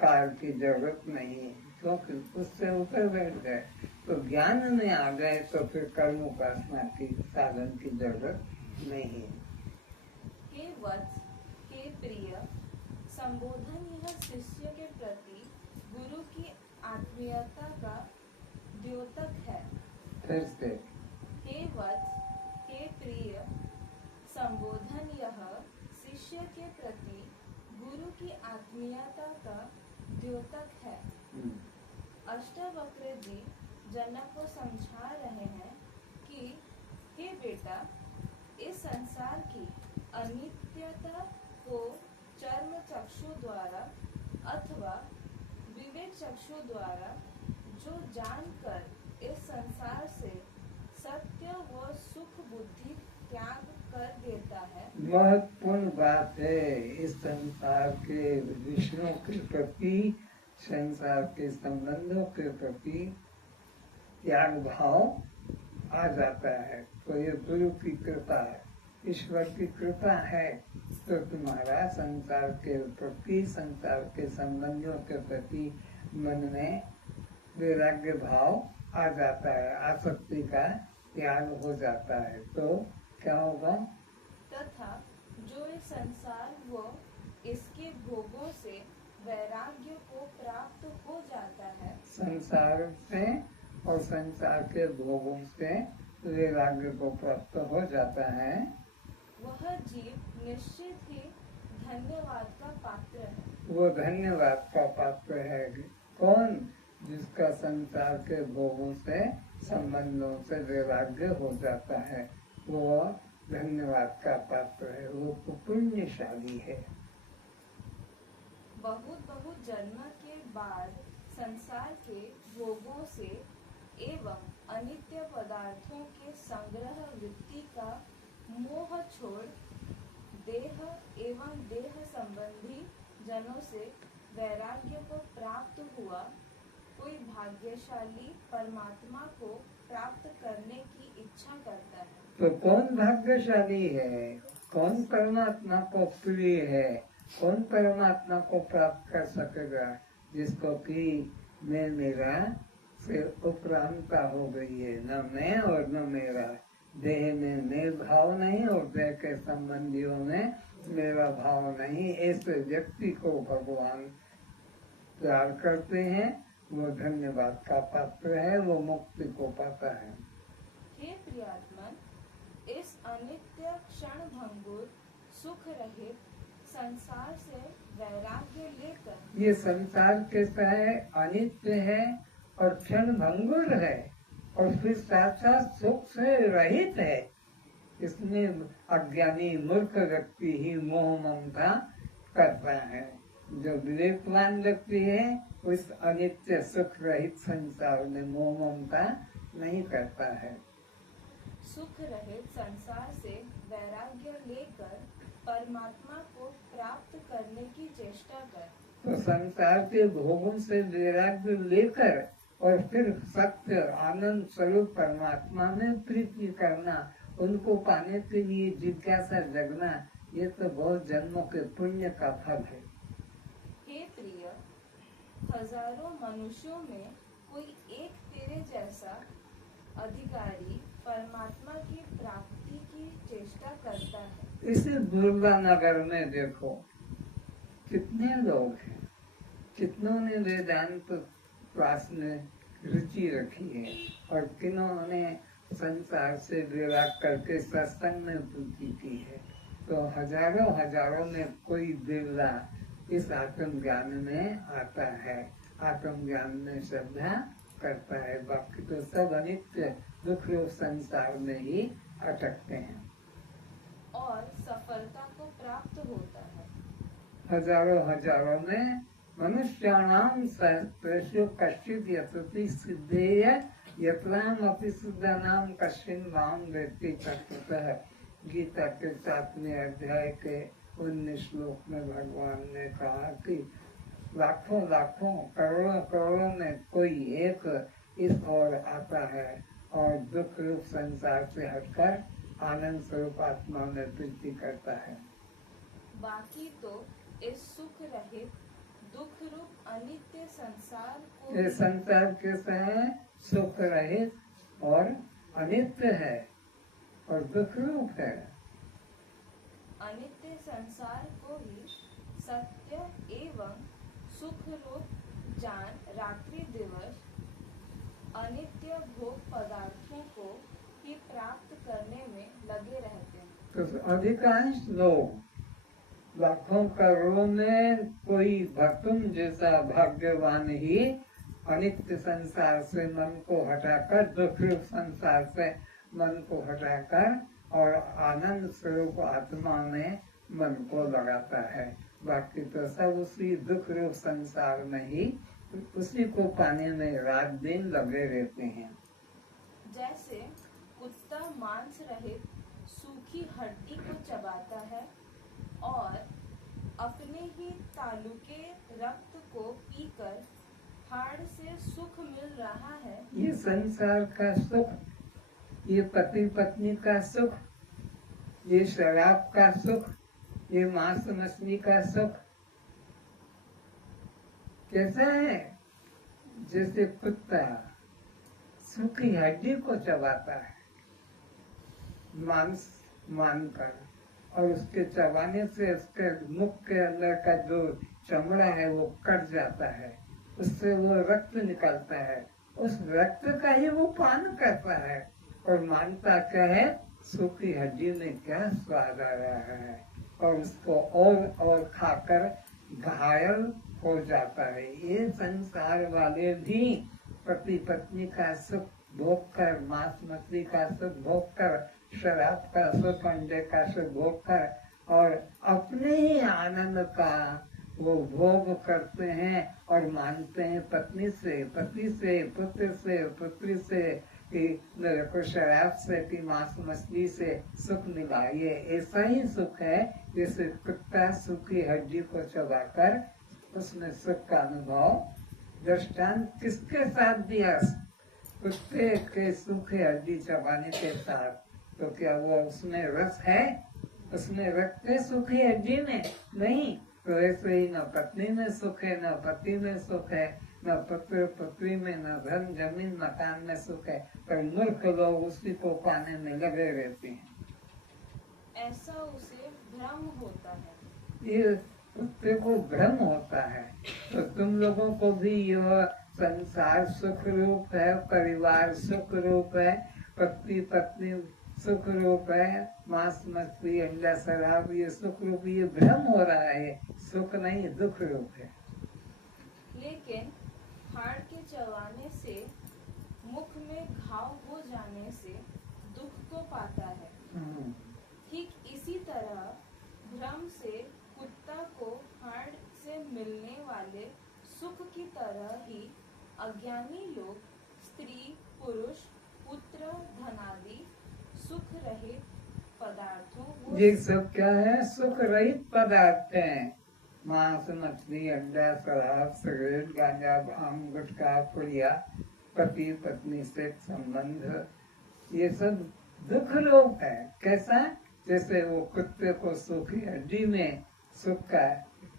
कार की जरूरत नहीं है क्योंकि उससे ऊपर बैठ गए। तो ज्ञान में आ गए तो फिर कर्म उपासना की साधन की जरूरत नहीं है। हे वत्स, हे प्रिय, संबोधन यह शिष्य के प्रति गुरु की आत्मीयता का द्योतक है। फिर से हे वत्स, हे प्रिय, संबोधन यह शिष्य के प्रति गुरु की आत्मीयता का द्योतक है। अष्टावक्र जी जनक को समझा रहे हैं कि हे बेटा, इस संसार की अनित्यता को चर्म चक्षु द्वारा अथवा विवेक चक्षु द्वारा जो जानकर इस संसार से सत्य व सुख बुद्धि त्याग कर देता है। महत्वपूर्ण बात है। इस संसार के विषयों के प्रति, संसार के संबंधों के प्रति त्याग भाव आ जाता है। तो ये गुरु की कृपा है, ईश्वर की कृपा है। तो तुम्हारा संसार के प्रति, संसार के संबंधों के प्रति मन में वैराग्य भाव आ जाता है, आसक्ति का त्याग हो जाता है। तो क्या होगा? तथा जो इस संसार व इसके भोगों से वैराग्य को प्राप्त हो जाता है, संसार से और संसार के भोगों से वैराग्य को प्राप्त हो जाता है, वह जीव निश्चित ही धन्यवाद का पात्र है। वो धन्यवाद का पात्र है। कौन? जिसका संसार के भोगों से, संबंधों से वैराग्य हो जाता है, वो धन्यवाद का पात्र है, वो पुण्यशाली है। बहुत बहुत जन्म के बाद संसार के भोगों से एवं अनित्य पदार्थों के संग्रह वृत्ति का मोह छोड़ देह एवं देह संबंधी जनों से वैराग्य को प्राप्त हुआ कोई भाग्यशाली परमात्मा को प्राप्त करने की इच्छा करता है। तो कौन भाग्यशाली है? कौन परमात्मा को प्रिय है? कौन परमात्मा को प्राप्त कर सकेगा? जिसको कि मैं मेरा से उपरांता हो गई है, न मैं और न मेरा। देह में मैं भाव नहीं और देह के संबंधियों में मेरा भाव नहीं। ऐसे व्यक्ति को भगवान प्यार करते हैं, वो धन्यवाद का पात्र है, वो मुक्ति को पाता है। हे प्रियात्मन, इस अनित्य क्षण भंगुर सुख रहित संसार से वैराग्य लेकर ये संसार कैसा है, अनित्य है और क्षण भंगुर है और फिर साथ साथ सुख से रहित है। इसमें अज्ञानी मूर्ख व्यक्ति ही मोह ममता करता है। जो विवेकवान व्यक्ति है उस अनित्य सुख रहित संसार में मोह ममता नहीं करता है। सुख रहित संसार से वैराग्य लेकर परमात्मा को प्राप्त करने की चेष्टा कर। तो संसार के भोगों से वैराग्य लेकर और फिर सत्य आनंद स्वरूप परमात्मा में प्रीति करना, उनको पाने के लिए जिज्ञासा जगना, ये तो बहुत जन्मों के पुण्य का फल है। हे प्रिय, हजारों मनुष्यों में कोई एक तेरे जैसा अधिकारी परमात्मा की प्राप्ति की चेष्टा करता है। इसी दुर्गा नगर में देखो कितने लोग हैं, कितनों ने वेदांत क्लास में रुचि रखी है और किन्होंने संसार से विराग करके सत्संग में पूर्ति की है। तो हजारों में कोई बिरला इस आत्म ज्ञान में आता है, आत्म ज्ञान में श्रद्धा करता है। बाकी तो सब अनित्य दुख रूप संसार में ही अटकते हैं और सफलता को प्राप्त होता है। हजारों में मनुष्याणाम सहस्रेषु कश्चित् यतति सिद्धेय यत्राम अपि सिद्धानाम कश्चिन् माम वेत्ति तत्त्वतः। गीता के 7वें अध्याय के 19 श्लोक में भगवान ने कहा कि लाखों करोड़ों में कोई एक इस ओर आता है और दुख रूप संसार से हटकर आनंद स्वरूप आत्मा में प्रीति करता है। बाकी तो इस सुख रहित दुख रूप अनित्य संसार को ये संसार कैसा है, सुख रहित और अनित्य है और दुख रूप है। अनित्य संसार को ही सत्य एवं सुख रूप जान रात्रि दिवस अनित्य भोग पदार्थों को ही प्राप्त करने में लगे रहते हैं। तो अधिकांश लोग लाखों करोड़ों में कोई भक्तुम जैसा भाग्यवान ही अनित्य संसार से मन को हटाकर दुख रूप संसार से मन को हटाकर और आनंद स्वरूप आत्मा में मन को लगाता है। बाकी तो सब उसी दुख रूप संसार में ही उसी को पाने में रात दिन लगे रहते हैं। जैसे कुत्ता मांस रहित सूखी हड्डी को चबाता है और अपने ही तालुके रक्त को पीकर हाड़ से सुख मिल रहा है। ये संसार का सुख, ये पति पत्नी का सुख, ये शराब का सुख, ये मांस मछली का सुख कैसा है? जैसे कुत्ता सूखी हड्डी को चबाता है मांस मानकर, और उसके चबाने से उसके मुख के अंदर का जो चमड़ा है वो कट जाता है, उससे वो रक्त निकलता है, उस रक्त का ही वो पान करता है और मानता क्या है, सूखी हड्डी में क्या स्वाद आ रहा है, और उसको और खाकर घायल हो जाता है। ये संसार वाले भी पति पत्नी का सुख भोग कर, मांस मछली का सुख भोग कर, शराब का सुख, अंडे का सुख भोग कर और अपने ही आनंद का वो भोग करते हैं और मानते हैं पत्नी से, पति से, पुत्र से, पुत्री से कि मेरे को शराब से कि मांस मछली से सुख मिला। ये ऐसा ही सुख है जैसे कुत्ता सूखी हड्डी को चबाकर उसमें सुख का अनुभव। दृष्टांत किसके साथ दिया? कुत्ते के सूखे हड्डी चबाने के साथ। तो क्या वो उसमें रस है? उसमें रक्त है सूखी हड्डी में? नहीं। तो ऐसे ही न पत्नी में सुख है, न पति में सुख है, न पुत्र पुत्री में, न धन जमीन मकान में सुख है, पर मूर्ख लोग उसी को पाने में लगे रहते हैं। ऐसा उसे भ्रम होता है। ये कुत्ते को भ्रम होता है। तो तुम लोगों को भी यह संसार सुख रूप है, परिवार सुख रूप है, पति पत्नी सुख रूप है, मांस मछली अंडा शराब ये सुख रूप, ये भ्रम हो रहा है, सुख नहीं दुख रूप है। लेकिन हाड़ के चबाने से, मुख में घाव हो जाने से दुख को पाता है। ठीक इसी तरह भ्रम से कुत्ता को हाड़ से मिलने वाले सुख की तरह ही अज्ञानी लोग स्त्री, पुरुष, पुत्र, धनादि सुख रहित पदार्थों ये सब क्या है? सुख रहित पदार्थ हैं। मांस मछली अंडा शराब सिगरेट गांजा भांग गुटखा पुड़िया पति पत्नी से संबंध, ये सब दुख रूप है। कैसा? जैसे वो कुत्ते को सूखी हड्डी में सुख का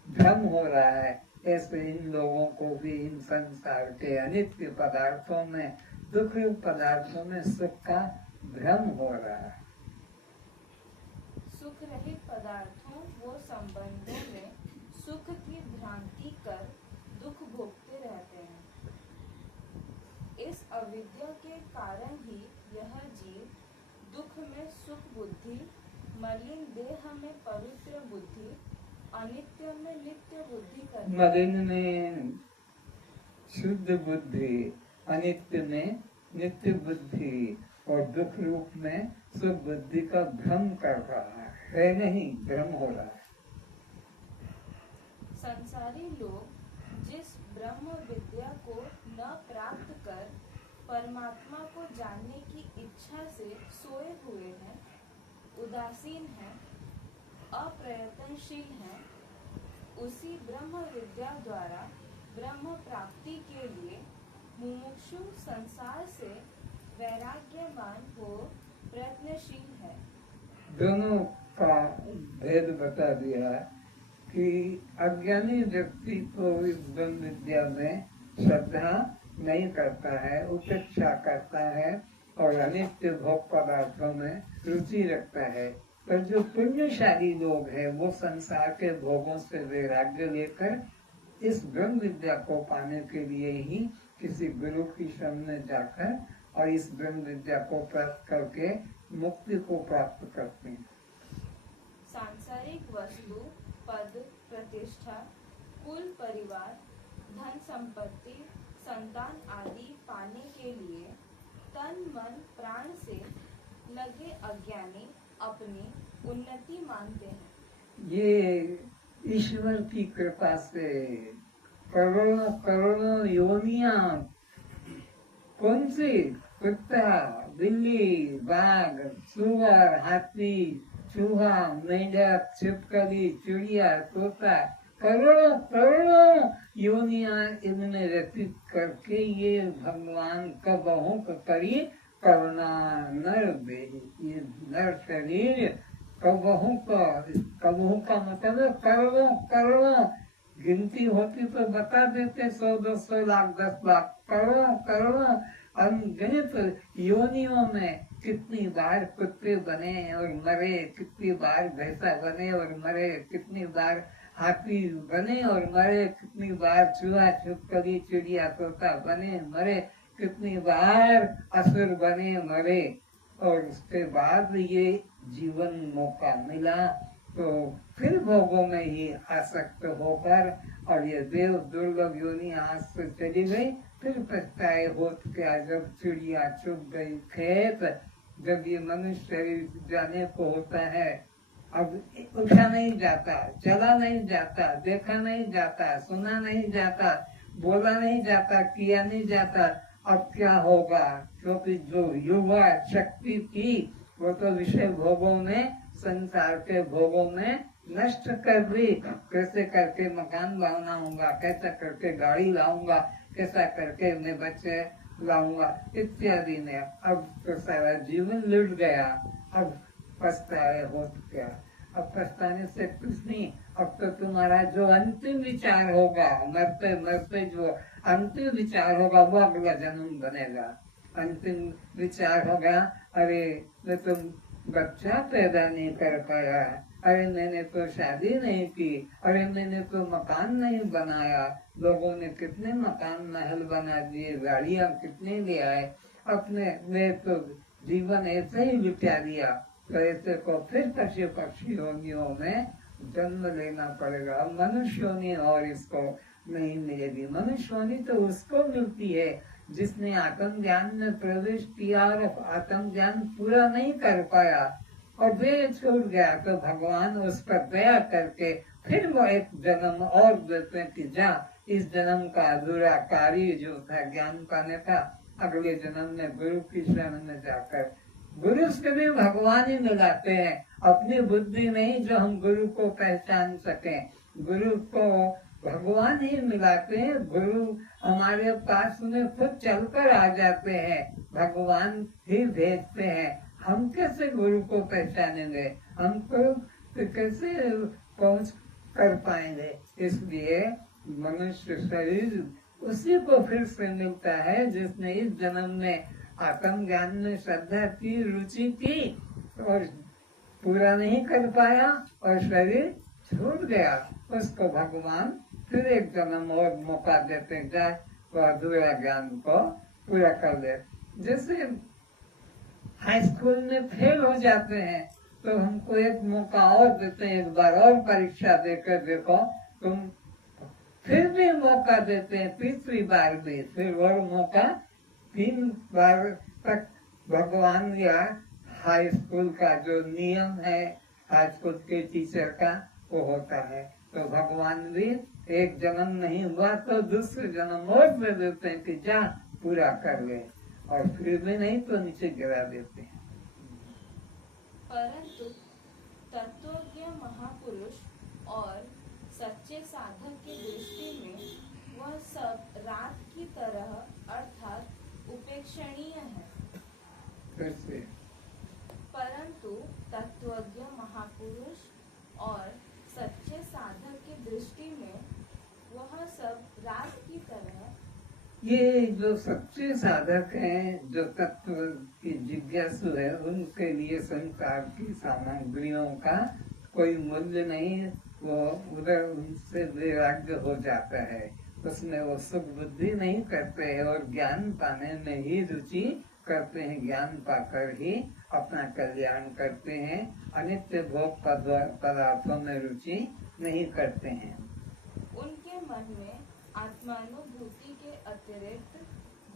भ्रम हो रहा है, ऐसे इन लोगों को भी इन संसार के अनित्य पदार्थों में, दुख रूप पदार्थों में सुख का भ्रम हो रहा है। सुख रहित पदार्थों व संबंधों में सुख की भ्रांति कर दुख भोगते रहते हैं। इस अविद्या के कारण ही यह जीव दुख में सुख बुद्धि, मलिन देह में पवित्र बुद्धि, अनित्य में नित्य बुद्धि करता है। मलिन में शुद्ध बुद्धि, अनित्य में नित्य बुद्धि और दुख रूप में सुख बुद्धि का भ्रम कर रहा है नहीं, भ्रम हो रहा है। संसारी लोग जिस ब्रह्म विद्या को न प्राप्त कर परमात्मा को जानने की इच्छा से सोए हुए हैं, उदासीन हैं, अप्रयत्नशील हैं, उसी ब्रह्म विद्या द्वारा ब्रह्म प्राप्ति के लिए मुमुक्षु संसार से वैराग्यवान हो प्रयत्नशील है। दोनों का भेद बता दिया कि अज्ञानी व्यक्ति को इस ब्रह्म विद्या में श्रद्धा नहीं करता है, उपेक्षा करता है और अनित्य भोग पदार्थों में रुचि रखता है। पर जो पुण्यशाली लोग हैं वो संसार के भोगों से वैराग्य लेकर इस ब्रह्म विद्या को पाने के लिए ही किसी गुरु की शरण में जाकर और इस ब्रह्म विद्या को प्राप्त करके मुक्ति को प्राप्त करते हैं। सांसारिक वस्तु, पद, प्रतिष्ठा, कुल परिवार, धन संपत्ति, संतान आदि पाने के लिए तन मन प्राण से लगे अज्ञानी अपनी उन्नति मानते हैं। ये ईश्वर की कृपा से करोड़ों करोड़ों योनियां, कौन सी? कुत्ता, बिल्ली, बाघ, सुअर, हाथी, चूहा, मेंढक, छिपकली, चिड़िया, तोता, करोड़ों करोड़ों योनियां इनमें व्यतीत करके ये भगवान कबहू करी करुणा नर दे। ये नर शरीर कबहू का मतलब करोड़ों करोड़ों, गिनती होती तो बता देते 100, 200, लाख, 10 लाख, करोड़ों करोड़ों अनगिनत योनियों में कितनी बार कुत्ते बने और मरे, कितनी बार भैंसा बने और मरे, कितनी बार हाथी बने और मरे, कितनी बार चूहा छिपकली चिड़िया तोता बने मरे, कितनी बार असुर बने मरे। और उसके बाद ये जीवन मौका मिला तो फिर भोगों में ही आसक्त होकर और ये देव दुर्लभ योनि हाथ से चली गई। फिर पछताए होत क्या जब चिड़िया चुग गई खेत, जब ये मनुष्य शरीर जाने को होता है, अब उठा नहीं जाता, चला नहीं जाता, देखा नहीं जाता, सुना नहीं जाता, बोला नहीं जाता, किया नहीं जाता, अब क्या होगा? क्योंकि जो युवा शक्ति थी वो तो विषय भोगों में, संसार के भोगों में नष्ट कर दी। कैसे करके मकान बनाऊंगा, कैसा करके गाड़ी लाऊंगा, कैसा करके मैं बच्चे लाऊंगा इत्यादि ने अब तो सारा जीवन लुट गया। अब पछताए हो क्या? अब पछताने से कुछ नहीं। अब तो तुम्हारा जो अंतिम विचार होगा, मरते मरते जो अंतिम विचार होगा वो अगला जन्म बनेगा। अंतिम विचार होगा, अरे मैं तो बच्चा पैदा नहीं कर पाया, अरे मैंने तो शादी नहीं की, अरे मैंने तो मकान नहीं बनाया। लोगों ने कितने मकान महल बना दिए, गाड़ियां कितने ले आए, अपने मैं तो जीवन ऐसे ही लुटा दिया तो ऐसे को फिर पशु पक्षी योनियों में जन्म लेना पड़ेगा। अब मनुष्य योनि और इसको नहीं मिलेगी। मनुष्य योनि तो उसको मिलती है जिसने आत्म ज्ञान में प्रवेश किया और आत्म ज्ञान पूरा नहीं कर पाया और वे छूट गया, तो भगवान उस पर दया करके फिर वो एक जन्म और देते हैं कि जा इस जन्म का अधूरा कार्य जो था ज्ञान पाने का, अगले जन्म में गुरु की शरण में जाकर गुरु से भी भगवान ही मिलाते हैं। अपनी बुद्धि नहीं जो हम गुरु को पहचान सके, गुरु को भगवान ही मिलाते हैं। गुरु हमारे पास में खुद चलकर आ जाते हैं, भगवान ही भेजते हैं। हम कैसे गुरु को पहचानेंगे, हमको कैसे पहुंच कर पाएंगे। इसलिए मनुष्य शरीर उसी को फिर से मिलता है जिसने इस जन्म में आत्म ज्ञान में श्रद्धा की, रुचि की और पूरा नहीं कर पाया और शरीर छूट गया। उसको भगवान फिर एक जन्म और मौका देते जाए वह अधूरा ज्ञान को पूरा कर ले। जैसे हाई स्कूल में फेल हो जाते हैं तो हमको एक मौका और देते हैं, एक बार और परीक्षा देकर देखो तुम, फिर भी मौका देते हैं तीसरी बार भी, फिर और मौका 3 बार तक भगवान या हाई स्कूल का जो नियम है हाई स्कूल के टीचर का वो होता है। तो भगवान भी एक जन्म नहीं हुआ तो दूसरे जन्म और दे देते हैं कि जा पूरा कर ले, और फिर भी नहीं तो नीचे गिरा देते हैं। परंतु तत्वज्ञ महापुरुष और सच्चे साधक की दृष्टि में वह सब रात की तरह अर्थात उपेक्षणीय है। कैसे? परंतु तत्वज्ञ महापुरुष और सच्चे साधक की दृष्टि में वह सब रात की तरह, ये जो सच्चे साधक हैं, जो तत्व की जिज्ञासु है, उनके लिए संसार की सामग्रियों का कोई मूल्य नहीं, वो उधर उनसे वैराग्य हो जाता है, उसमें वो सुख बुद्धि नहीं करते हैं और ज्ञान पाने में ही रुचि करते हैं। ज्ञान पाकर ही अपना कल्याण करते हैं, अनित्य भोग पदार्थों में रुचि नहीं करते हैं। उनके मन में आत्मानुभूति के अतिरिक्त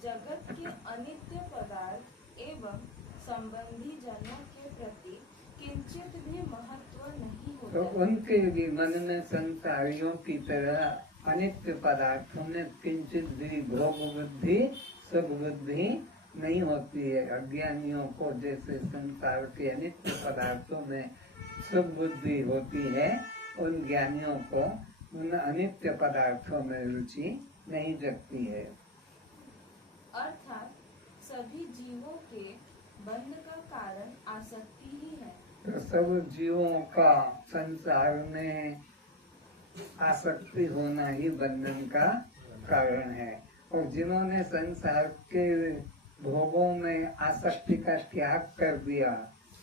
जगत के अनित्य पदार्थ एवं संबंधी जनों के प्रति किंचित भी महत्व नहीं होता। तो उनके भी मन में संसारियों की तरह अनित्य पदार्थों में किंचित भी भोग बुद्धि सुख बुद्धि नहीं होती है। अज्ञानियों को जैसे संसार के अनित्य पदार्थों में सुख बुद्धि होती है, उन ज्ञानियों को उन अनित्य पदार्थों में रुचि नहीं जगती है। अर्थात सभी जीवों के बंध का कारण आसक्ति ही है। तो सब जीवों का संसार में आसक्ति होना ही बंधन का कारण है, और जिन्होंने संसार के भोगों में आसक्ति का त्याग कर दिया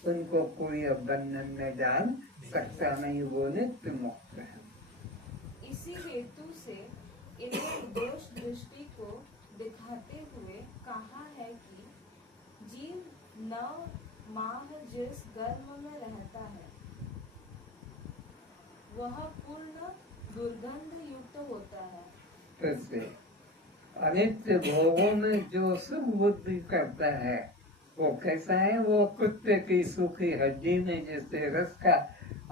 उनको कोई अब बंधन में डाल सकता नहीं, वो नित्य मुक्त है। इसी हेतु से इन्हें दोष दृष्टि को दिखाते हुए कहा है कि जीव 9 माह जिस गर्भ में रहता है वह पूर्ण दुर्गंध युक्त होता है। कैसे? अनित्य भोगों में जो सुख बुद्धि करता है वो कैसा है? वो कुत्ते की सूखी हड्डी में जैसे रस का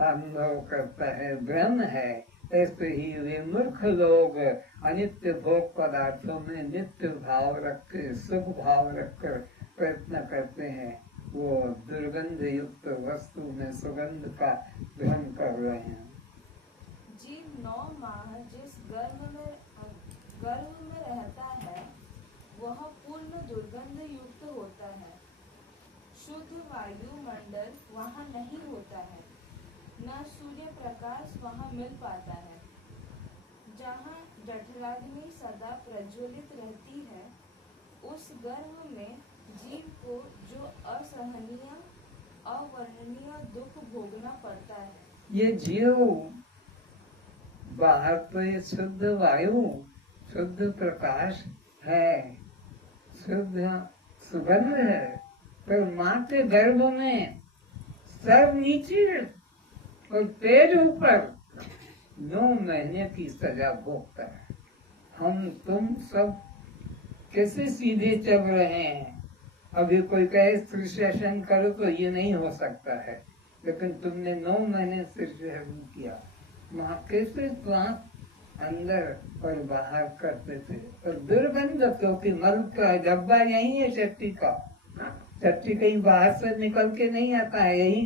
अनुभव करता है, ब्रह्म है, ऐसे ही वे मूर्ख लोग अनित्य भोग पदार्थों में नित्य भाव रखकर सुख भाव रखकर प्रयत्न करते हैं, वो दुर्गंध युक्त वस्तु में सुगंध का भ्रम कर रहे हैं। जीव 9 माह जिस गर्भ में रहता है वह पूर्ण दुर्गंध युक्त होता है। शुद्ध वायुमंडल वहाँ नहीं होता है, न सूर्य प्रकाश वहाँ मिल पाता है। जहाँ जठराग्नि सदा प्रज्वलित रहती है उस गर्भ में जीव को जो असहनीय अवर्णनीय दुख भोगना पड़ता है। ये जीव बाहर तो ये शुद्ध वायु शुद्ध प्रकाश है, शुद्ध सुगंध है, पर माँ के गर्भ में सर नीचे और पैर ऊपर 9 महीने की सजा भोगता है। हम तुम सब कैसे सीधे चल रहे हैं? अभी कोई कहे शीर्षासन करो तो ये नहीं हो सकता है, लेकिन तुमने 9 महीने शीर्षासन किया। वहाँ कैसे श्वास अंदर और बाहर करते थे, और दुर्गंध, क्योंकि मल का डब्बा यही है चट्टी का। चट्टी कहीं बाहर से निकल के नहीं आता है, यही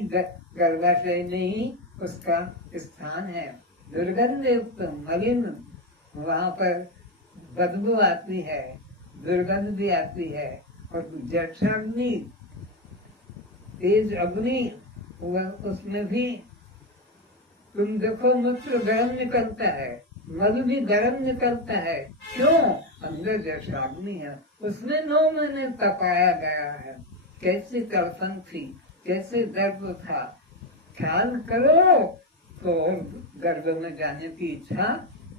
गर्भाशय में ही उसका स्थान है। दुर्गंध युक्त मलिन, वहाँ पर बदबू आती है, दुर्गंध भी आती है। और जठराग्नि, तेज अग्नि, उसमें भी तुम देखो मूत्र गर्म निकलता है, मल भी गर्म निकलता है। क्यों? अंदर जठराग्नि है, उसमें 9 महीने तपाया गया है। कैसी तड़पन थी, कैसे दर्द था, ख्याल करो तो गर्भ में जाने की इच्छा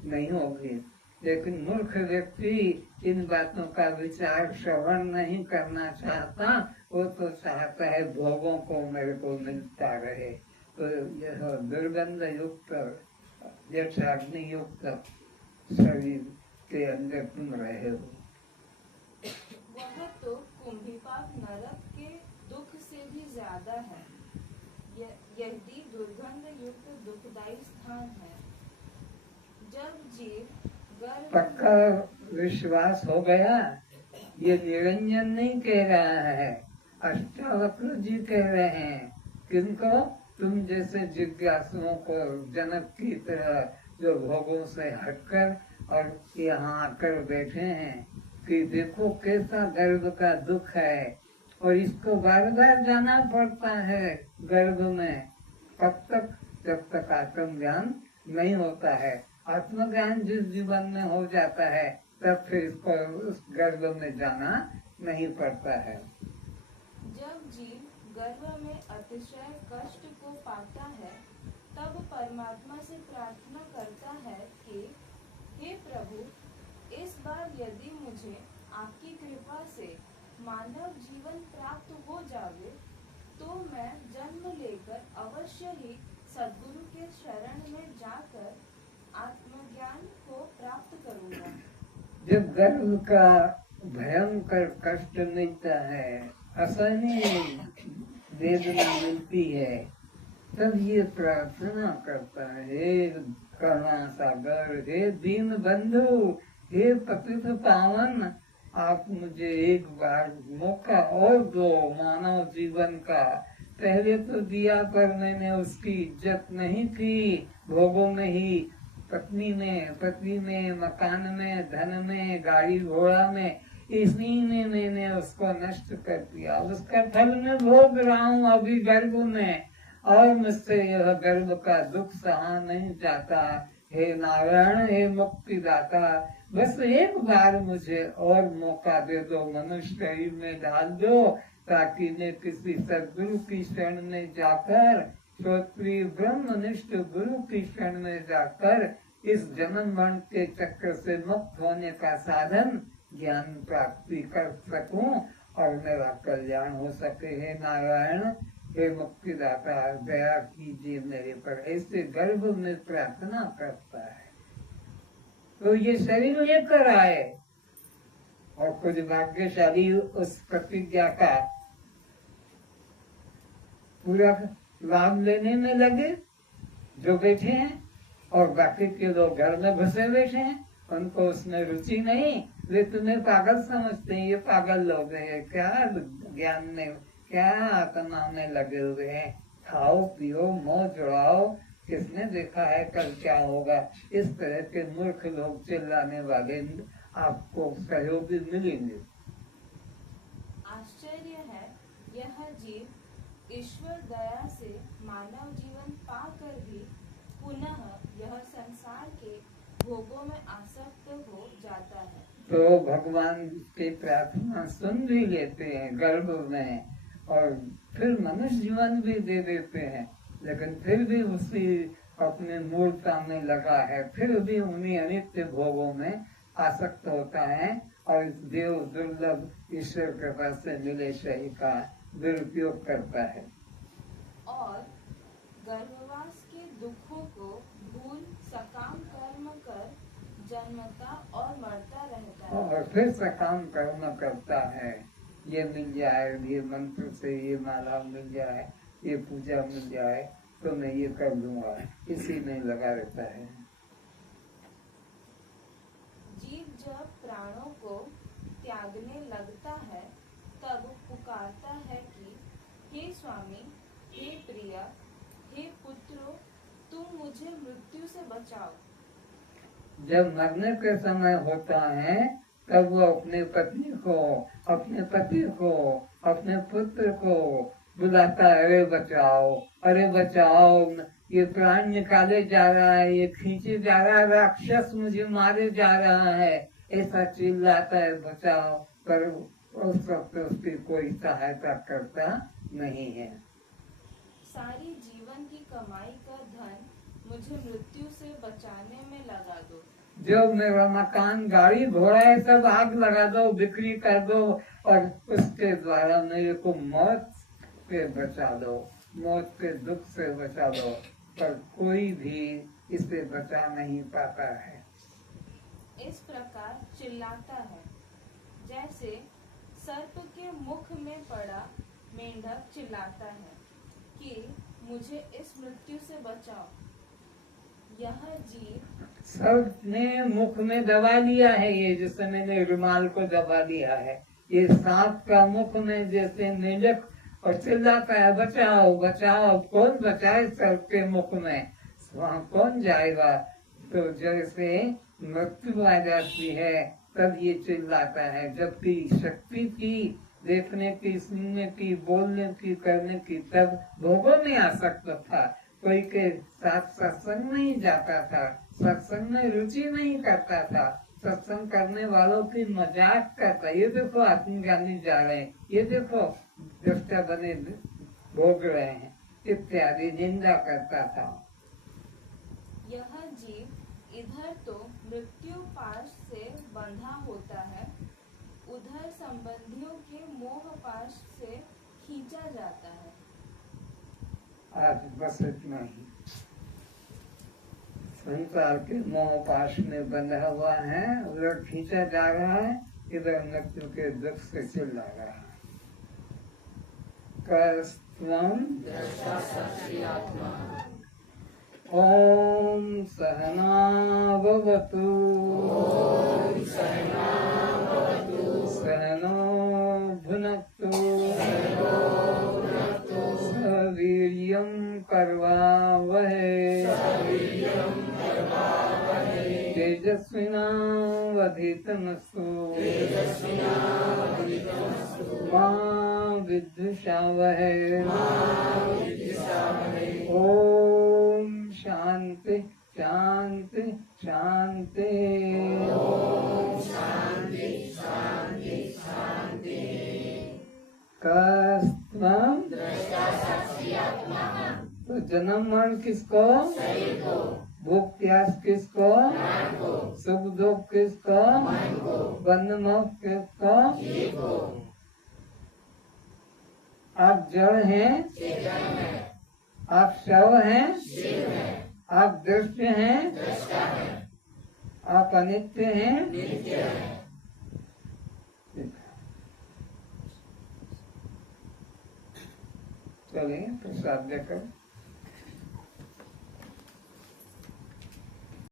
नहीं होगी। लेकिन मूर्ख व्यक्ति इन बातों का विचार श्रवण नहीं करना चाहता, वो तो चाहता है भोगों को मेरे को मिलता रहे। तो यह दुर्गंध युक्त, जठराग्नि युक्त शरीर के अंदर तुम रहे हो। वह तो कुंभीपाक नरक के दुख से भी ज्यादा है। यही दुर्गंध युक्त दुखदायी स्थान है। जब जीव पक्का विश्वास हो गया, ये निरंजन नहीं कह रहा है, अष्टावक्र जी कह रहे हैं। किनको? तुम जैसे जिज्ञासुओं को, जनक की तरह जो भोगों से हटकर और यहाँ आकर बैठे हैं कि देखो कैसा गर्भ का दुख है, और इसको बार बार जाना पड़ता है गर्भ में। कब तक? जब तक आत्मज्ञान नहीं होता है। आत्मज्ञान जिस जीवन में हो जाता है, तब फिर इसको उस गर्भ में जाना नहीं पड़ता है। जब जीव गर्भ में अतिशय कष्ट को पाता है, तब परमात्मा से प्रार्थना करता है कि हे प्रभु, इस बार यदि मुझे आपकी कृपा से मानव जीवन प्राप्त हो जावे, तो मैं जन्म लेकर अवश्य ही सद्गुरु के शरण में जाकर आत्मज्ञान को प्राप्त करूंगा। जब गर्भ का भयंकर कष्ट मिलता है, असहनीय वेदना मिलती है, तब ये प्रार्थना करता है, हे करुणा सागर, हे दीन बंधु, हे पतित पावन, आप मुझे एक बार मौका और दो मानव जीवन का। पहले तो दिया पर मैंने उसकी इज्जत नहीं की, भोगों में ही, पत्नी में, पति में, मकान में, धन में, गाड़ी घोड़ा में, इसी में मैंने उसको नष्ट कर दिया। उसका फल मैं भोग रहा हूँ अभी गर्भ में, और मुझसे यह गर्भ का दुख सहा नहीं जाता। हे नारायण, हे मुक्ति दाता, बस एक बार मुझे और मौका दे दो, मनुष्य शरीर में डाल दो, ताकि मैं किसी सदगुरु की शरण में जाकर, श्रोत्रिय ब्रह्मनिष्ठ गुरु की शरण में जाकर इस जन्म मरण के चक्र से मुक्त होने का साधन ज्ञान प्राप्ति कर सकूं और मेरा कल्याण हो सके। हे नारायण, हे मुक्तिदाता, दया कीजिए मेरे पर। ऐसे गर्भ में प्रार्थना करता है तो ये शरीर लेकर आए, और कुछ भाग्यशाली उस प्रतिज्ञा का पूरा लाभ लेने में लगे जो बैठे हैं, और बाकी के लोग घर में घुसे बैठे हैं, उनको उसमें रुचि नहीं। वे तुम्हें पागल समझते हैं, ये पागल लोग हैं, क्या ज्ञान में, क्या आत्मा में लगे हुए हैं, खाओ पियो मौज उड़ाओ, किसने देखा है कल क्या होगा। इस तरह के मूर्ख लोग चिल्लाने वाले आपको सहयोगी मिलेंगे। आश्चर्य है, यह जीव ईश्वर दया से मानव जीवन पाकर भी पुनः यह संसार के भोगों में आसक्त हो जाता है। तो भगवान की प्रार्थना सुन भी लेते हैं गर्भ में, और फिर मनुष्य जीवन भी दे देते हैं, लेकिन फिर भी उसी अपने मूर्खता में लगा है, फिर भी उन्हीं अनित्य भोगों में आसक्त होता है, और देव दुर्लभ ईश्वर कृपा से मिले सही का दुरुपयोग करता है। और गर्भवास के दुखों को भूल सकाम कर्म कर जन्मता और मरता रहता है। और फिर सकाम कर्म करता है, ये मिल जाए, ये मंत्र से ये माला मिल जाए, ये पूजा मिल जाए तो मैं ये कर लूंगा, इसी में लगा रहता है। जीव जब प्राणों को त्यागने लगता है तब पुकारता है कि हे स्वामी, हे प्रिय, हे पुत्रो, तुम मुझे मृत्यु से बचाओ। जब मरने के समय होता है तब वो अपने पत्नी को, अपने पति को, अपने पुत्र को बुलाता है, अरे बचाओ, अरे बचाओ, ये प्राण निकाले जा रहा है, ये खींचे जा रहा है, राक्षस मुझे मारे जा रहा है, ऐसा चिल्लाता है, बचाओ। पर उस वक्त उसकी कोई सहायता करता नहीं है। सारी जीवन की कमाई का धन मुझे मृत्यु से बचाने में लगा दो। जो मेरा मकान, गाड़ी, घोड़ा है सब आग लगा दो, बिक्री कर दो और उसके द्वारा मेरे को मौत से बचा दो, मौत के दुख से बचा दो। पर कोई भी इसे बचा नहीं पाता है। इस प्रकार चिल्लाता है जैसे सर्प के मुख में पड़ा मेंढक चिल्लाता है कि मुझे इस मृत्यु से बचाओ। यह जीव सर्प ने मुख में दबा लिया है, ये जैसे मैंने रुमाल को दबा लिया है, ये सांप का मुख में जैसे मेंढक और चिल्लाता है, बचाओ बचाओ। कौन बचाए सर्प के मुख में, वहाँ कौन जाएगा। तो जैसे मृत्यु आ जाती है तब ये चिल्लाता है, जबकि शक्ति थी देखने की, सुनने की, बोलने की, करने की, तब भोगों में आ सकता था। कोई के साथ सत्संग नहीं जाता था, सत्संग में रुचि नहीं करता था, सत्संग करने वालों की मजाक करता, ये देखो आत्मज्ञानी जा रहे हैं, ये देखो दृष्टा बने भोग रहे हैं, इत्यादि निंदा करता था। यह जीव इधर तो मृत्यु पाश से बंधा होता है, उधर संबंधियों के मोह पाश से खींचा जाता है। आज बस इतना ही। संसार के मोह पाश में बंधा हुआ है, उधर खींचा जा रहा है, इधर मृत्यु के दुख से चिल्ला रहा है। कस्त्वं ओम सहना भवतु, सहनो भुनक्तु, सवीर्यं कर्वावहै, तेजस्विनावधीतमस्तु मा विद्विषावहै। ओम शांति शांति शांति। कस्त्वं, तो जन्म मरण किसको, भूख प्यास किसको, सुख दुख किसको, बंध मोक्ष किसको। आप जड़ हैं, आप शव हैं, आप दृश्य हैं, आप अनित्य हैं। चलिए प्रसाद देकर